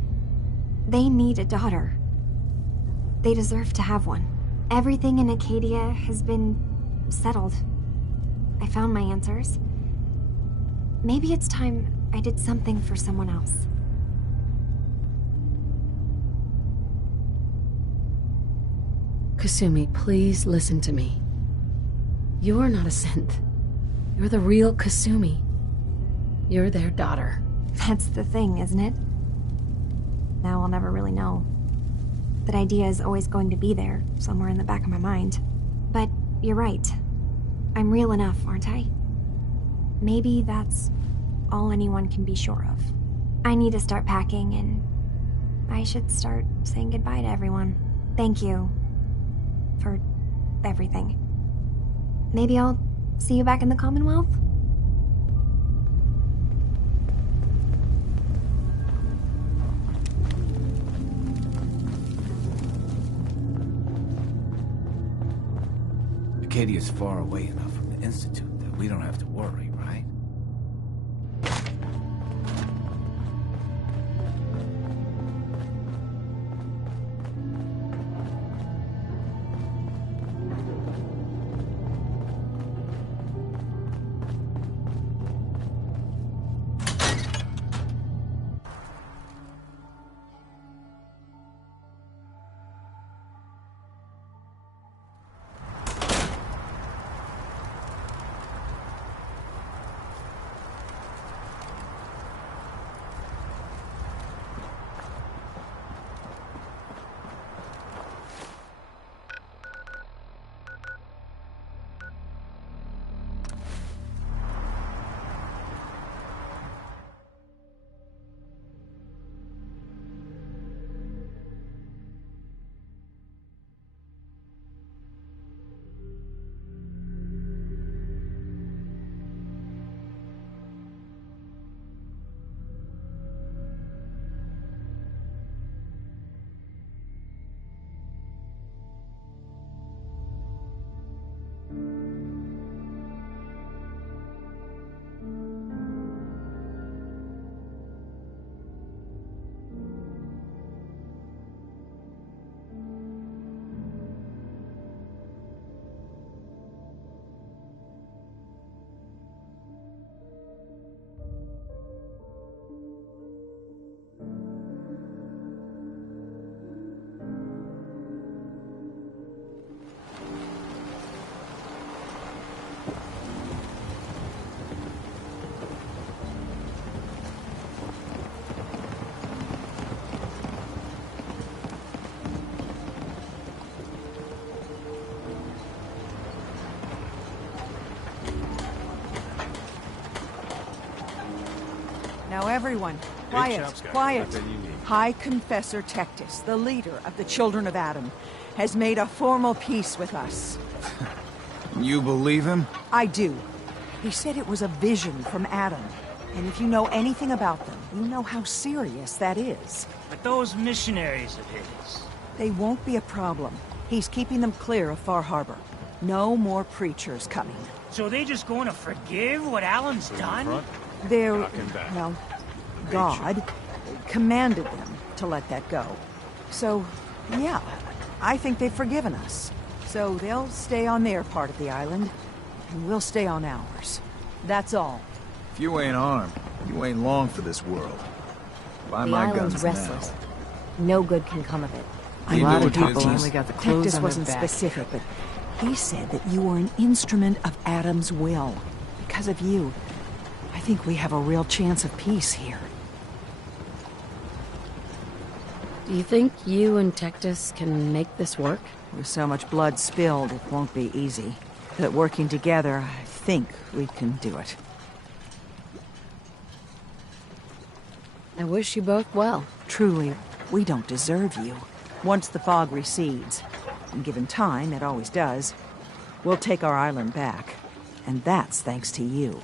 They need a daughter. They deserve to have one. Everything in Acadia has been settled. I found my answers. Maybe it's time I did something for someone else. Kasumi, please listen to me. You're not a synth. You're the real Kasumi. You're their daughter. That's the thing, isn't it? Now I'll never really know. That idea is always going to be there, somewhere in the back of my mind. But you're right. I'm real enough, aren't I? Maybe that's all anyone can be sure of. I need to start packing, and I should start saying goodbye to everyone. Thank you for everything. Maybe I'll see you back in the Commonwealth? Acadia's far away enough from the Institute that we don't have to worry, right? Now everyone, quiet, quiet. High Confessor Tectus, the leader of the Children of Adam, has made a formal peace with us. You believe him? I do. He said it was a vision from Adam. And if you know anything about them, you know how serious that is. But those missionaries of his... They won't be a problem. He's keeping them clear of Far Harbor. No more preachers coming. So they just going to forgive what Alan's done? They're, well, God commanded them to let that go. So, yeah, I think they've forgiven us. So they'll stay on their part of the island, and we'll stay on ours. That's all. If you ain't armed, you ain't long for this world. Buy The my island's guns restless. now. No good can come of it. A lot of people only got the clothes Tectus wasn't specific, but he said that you were an instrument of Adam's will. Because of you, I think we have a real chance of peace here. Do you think you and Tectus can make this work? With so much blood spilled, it won't be easy. But working together, I think we can do it. I wish you both well. Truly, we don't deserve you. Once the fog recedes, and given time, it always does, we'll take our island back. And that's thanks to you.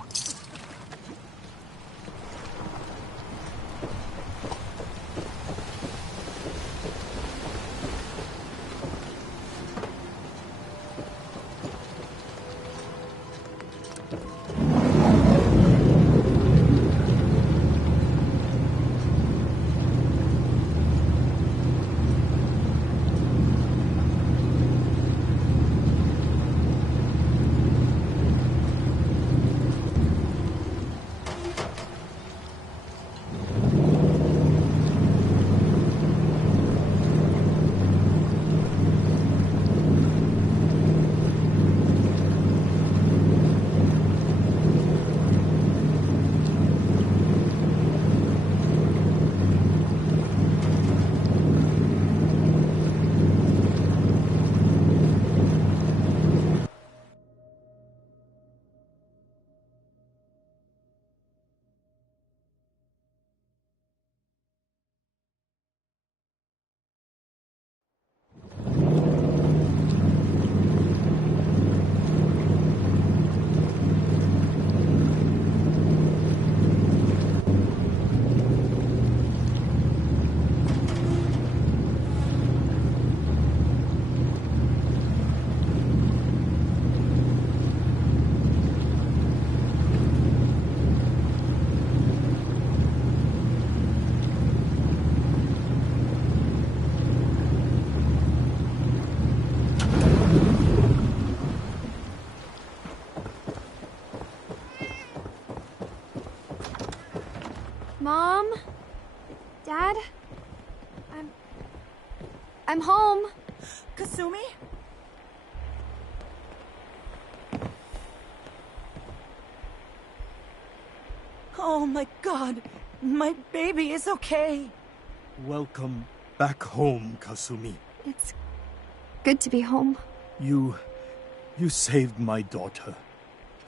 Mom? Dad? I'm home. Kasumi? Oh my god, my baby is okay. Welcome back home, Kasumi. It's good to be home. You saved my daughter.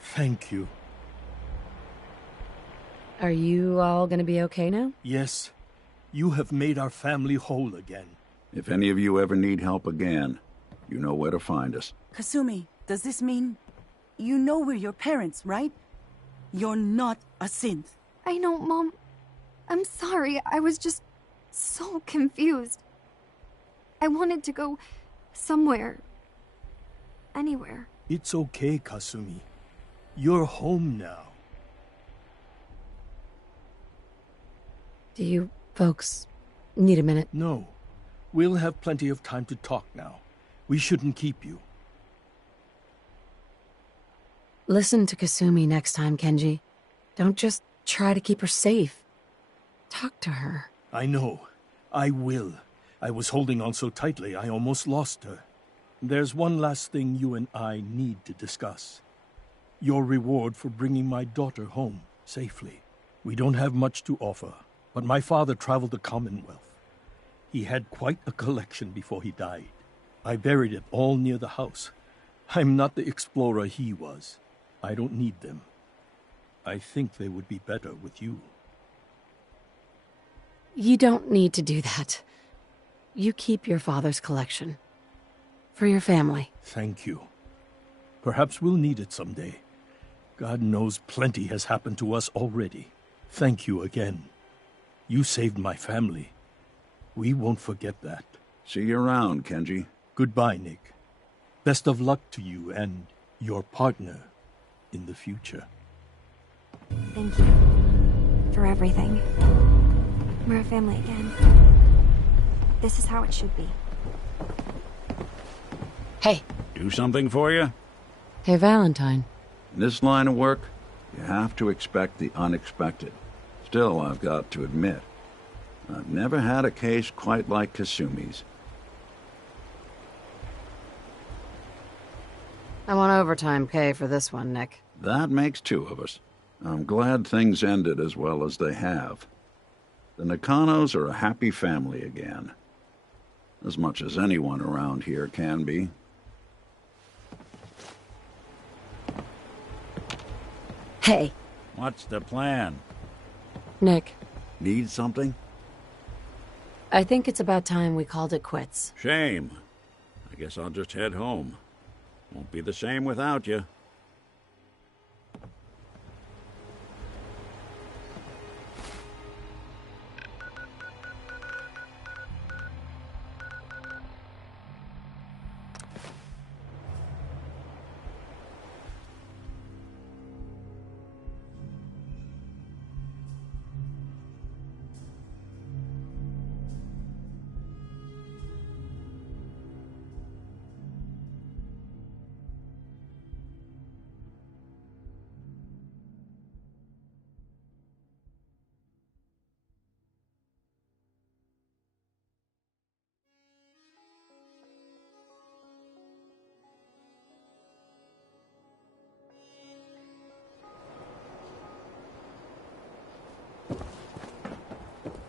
Thank you. Are you all gonna be okay now? Yes, you have made our family whole again. If any of you ever need help again, you know where to find us. Kasumi, does this mean you know we're your parents, right? You're not a synth. I know, Mom. I'm sorry. I was just so confused. I wanted to go somewhere. Anywhere. It's okay, Kasumi. You're home now. Do you folks need a minute? No. We'll have plenty of time to talk now. We shouldn't keep you. Listen to Kasumi next time, Kenji. Don't just try to keep her safe. Talk to her. I know. I will. I was holding on so tightly I almost lost her. There's one last thing you and I need to discuss. Your reward for bringing my daughter home safely. We don't have much to offer, but my father traveled the Commonwealth. He had quite a collection before he died. I buried it all near the house. I'm not the explorer he was. I don't need them. I think they would be better with you. You don't need to do that. You keep your father's collection. For your family. Thank you. Perhaps we'll need it someday. God knows plenty has happened to us already. Thank you again. You saved my family. We won't forget that. See you around, Kenji. Goodbye, Nick. Best of luck to you and your partner in the future. Thank you for everything. We're a family again. This is how it should be. Hey. Do something for you? Hey, Valentine. In this line of work, you have to expect the unexpected. Still, I've got to admit, I've never had a case quite like Kasumi's. I want overtime pay for this one, Nick. That makes two of us. I'm glad things ended as well as they have. The Nakanos are a happy family again. As much as anyone around here can be. Hey. What's the plan? Nick. Need something? I think it's about time we called it quits. Shame. I guess I'll just head home. Won't be the same without you.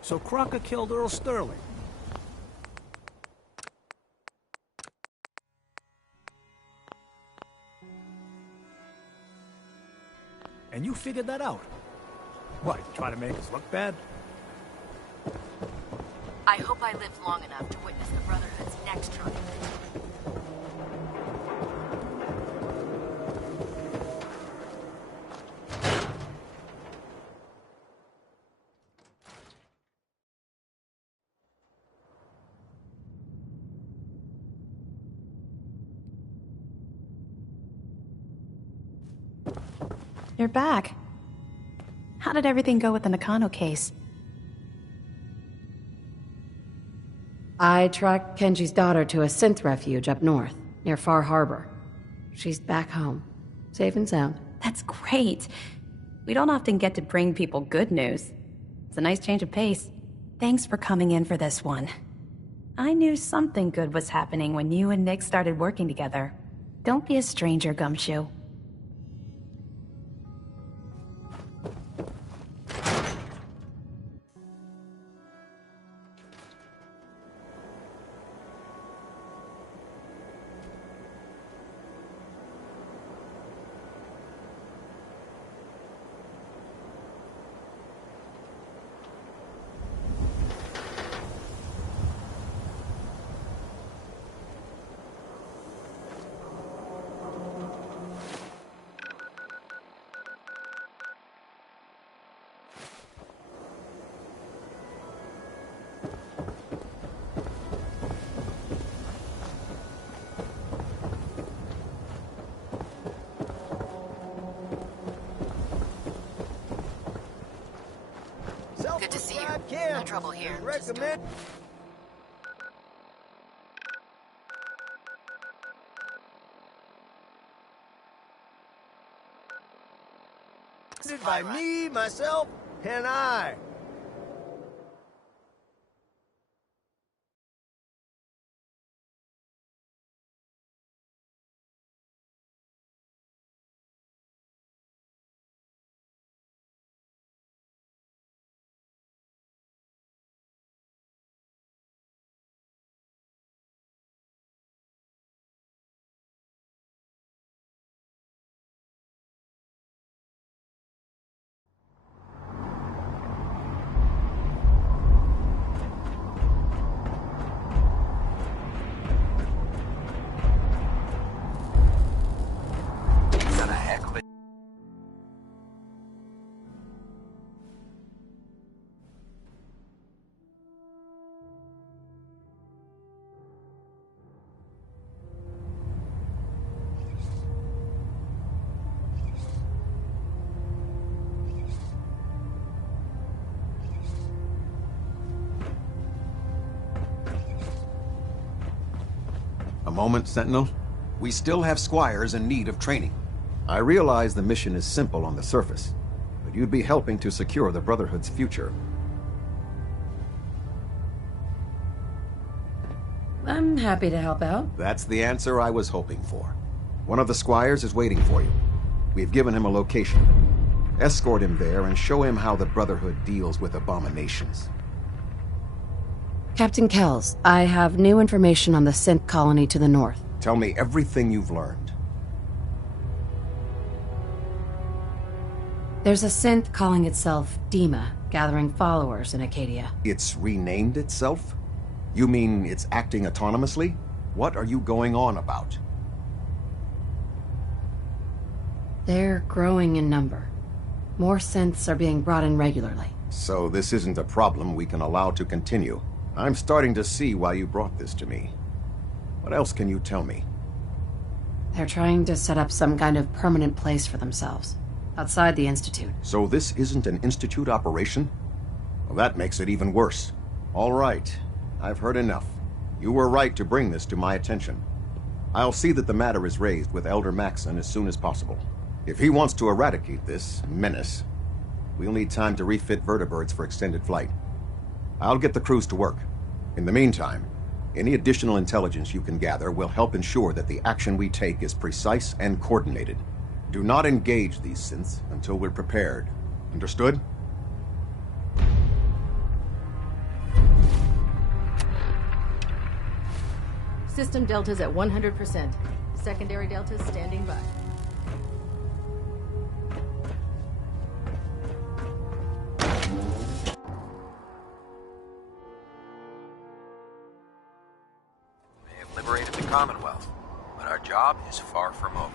So Crocker killed Earl Sterling. And you figured that out? What, try to make us look bad? I hope I live long enough to witness the Brotherhood's next triumph. You're back. How did everything go with the Nakano case? I tracked Kenji's daughter to a synth refuge up north, near Far Harbor. She's back home, safe and sound. That's great. We don't often get to bring people good news. It's a nice change of pace. Thanks for coming in for this one. I knew something good was happening when you and Nick started working together. Don't be a stranger, Gumshoe. Good to see you. No trouble here. Recommend. By me, myself, and I. A moment, Sentinel. We still have squires in need of training. I realize the mission is simple on the surface, but you'd be helping to secure the Brotherhood's future. I'm happy to help out. That's the answer I was hoping for. One of the squires is waiting for you. We've given him a location. Escort him there and show him how the Brotherhood deals with abominations. Captain Kells, I have new information on the synth colony to the north. Tell me everything you've learned. There's a synth calling itself Demi, gathering followers in Acadia. It's renamed itself? You mean it's acting autonomously? What are you going on about? They're growing in number. More synths are being brought in regularly. So this isn't a problem we can allow to continue. I'm starting to see why you brought this to me. What else can you tell me? They're trying to set up some kind of permanent place for themselves, outside the Institute. So this isn't an Institute operation? Well, that makes it even worse. All right, I've heard enough. You were right to bring this to my attention. I'll see that the matter is raised with Elder Maxson as soon as possible. If he wants to eradicate this menace, we'll need time to refit vertibirds for extended flight. I'll get the crews to work. In the meantime, any additional intelligence you can gather will help ensure that the action we take is precise and coordinated. Do not engage these synths until we're prepared. Understood? System deltas at 100%. Secondary deltas standing by. We have liberated the Commonwealth, but our job is far from over.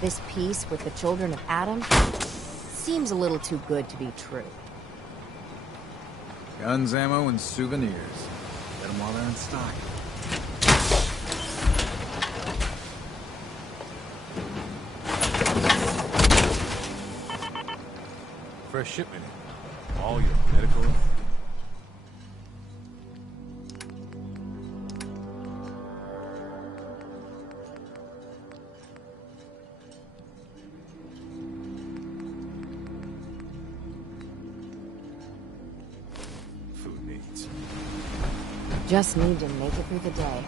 This peace with the children of Adam seems a little too good to be true. Guns, ammo, and souvenirs. Get them while they're in stock. Fresh shipment. All your medical. Food needs. Just need to make it through the day.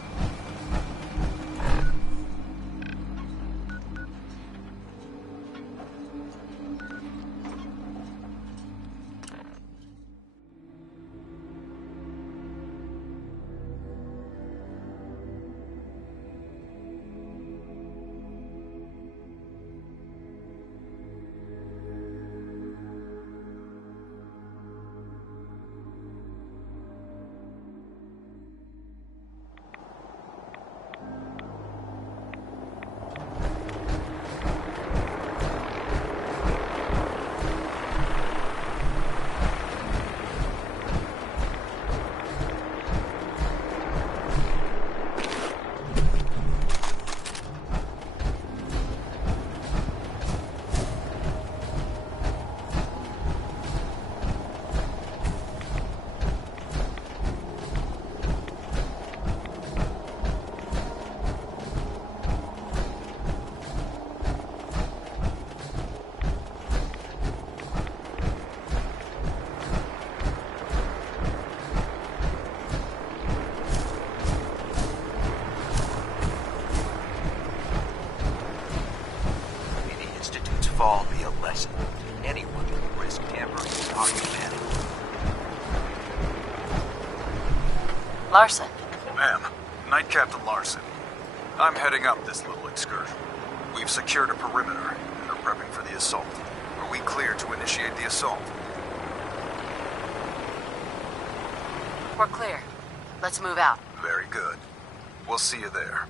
Larson. Ma'am, Knight Captain Larson. I'm heading up this little excursion. We've secured a perimeter and are prepping for the assault. Are we clear to initiate the assault? We're clear. Let's move out. Very good. We'll see you there.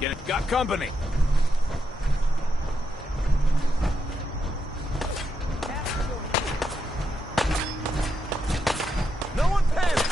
Got company. No one panic!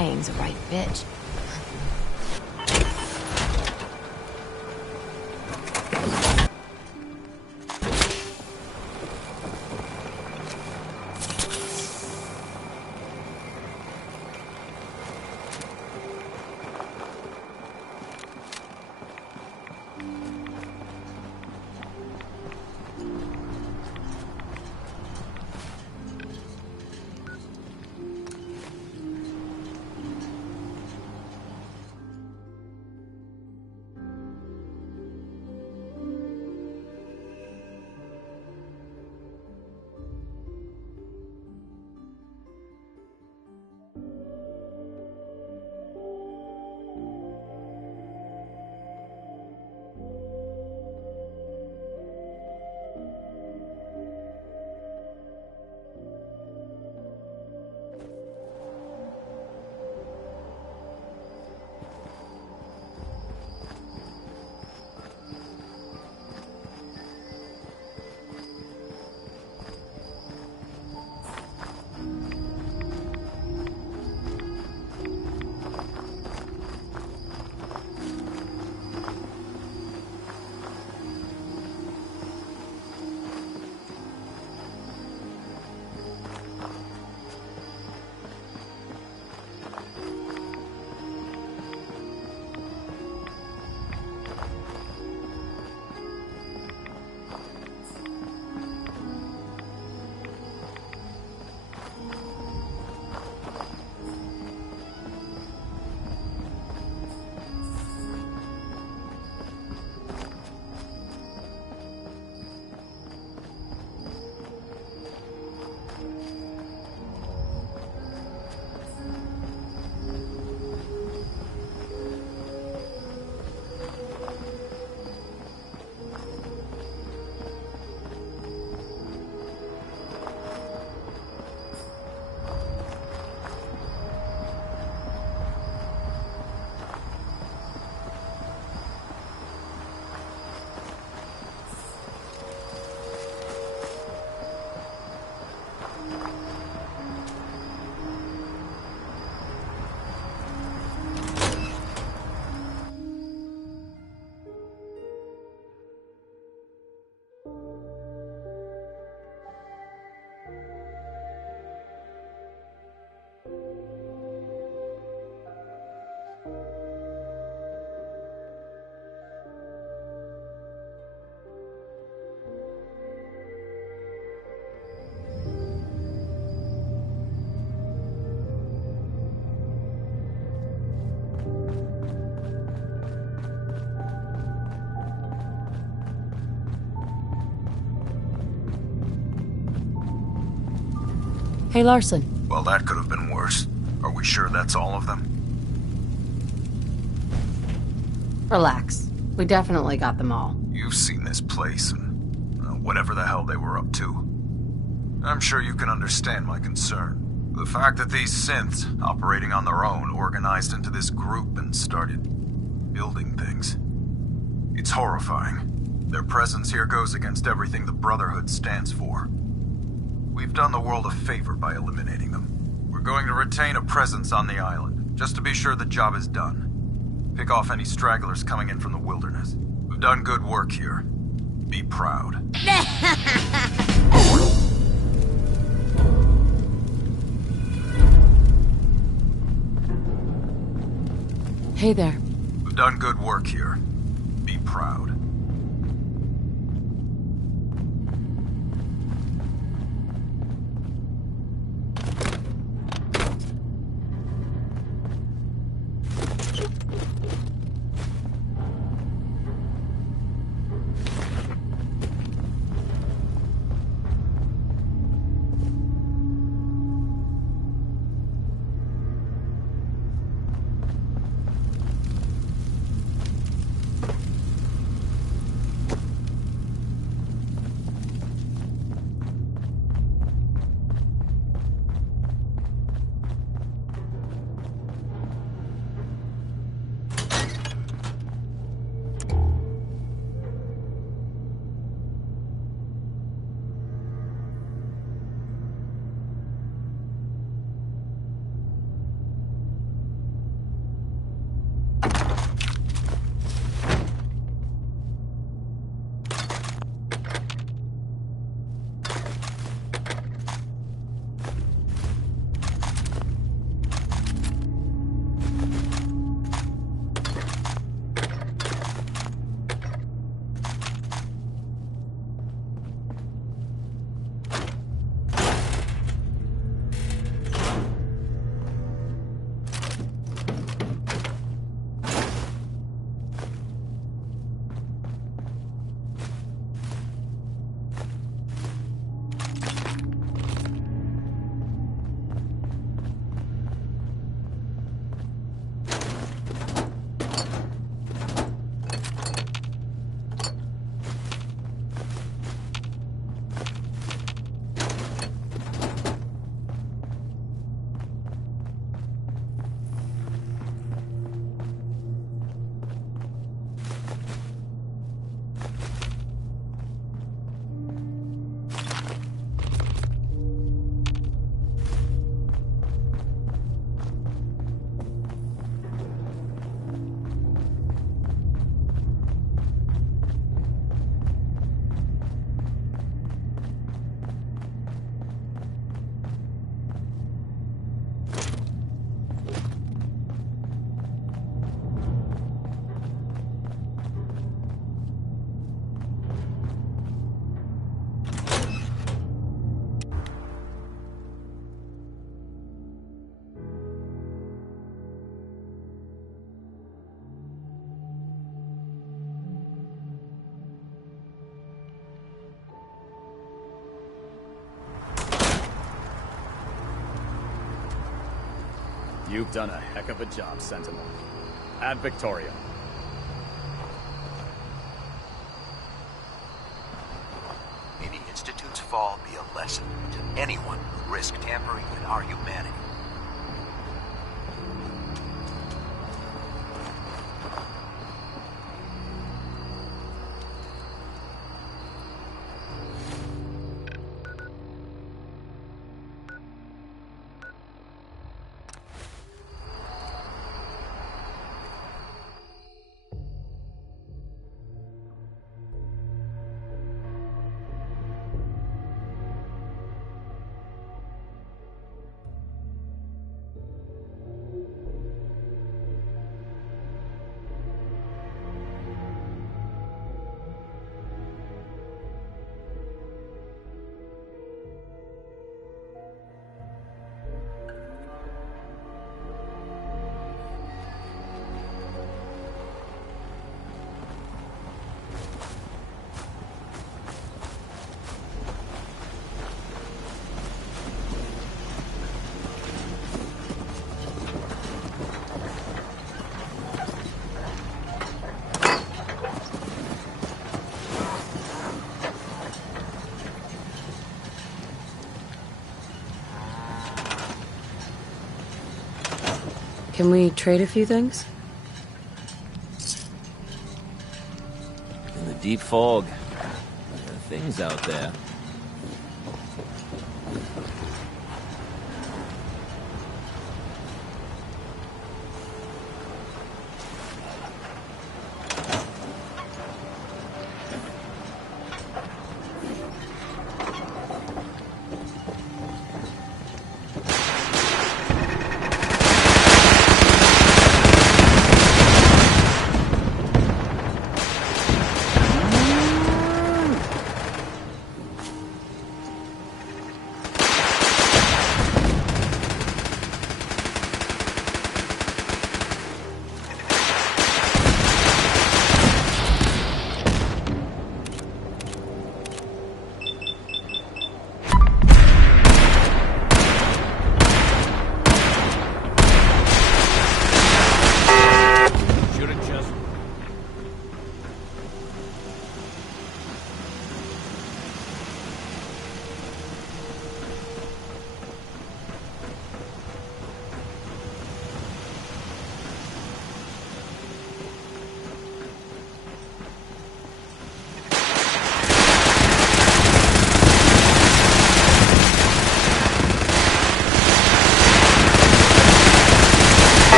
Lying's a right bitch. Hey, Larson. Well, that could have been worse. Are we sure that's all of them? Relax. We definitely got them all. You've seen this place and whatever the hell they were up to. I'm sure you can understand my concern. The fact that these synths, operating on their own, organized into this group and started building things. It's horrifying. Their presence here goes against everything the Brotherhood stands for. We've done the world a favor by eliminating them. We're going to retain a presence on the island, just to be sure the job is done. Pick off any stragglers coming in from the wilderness. We've done good work here. Be proud. Hey there. We've done good work here. Be proud. You've done a heck of a job, Sentinel. Ad Victoria. May the Institute's fall be a lesson to anyone who risks tampering with our humanity. Can we trade a few things? In the deep fog, there are things out there.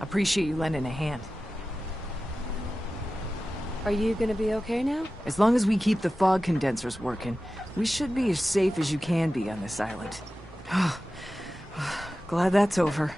Appreciate you lending a hand. Are you gonna be okay now? As long as we keep the fog condensers working, we should be as safe as you can be on this island. Glad that's over.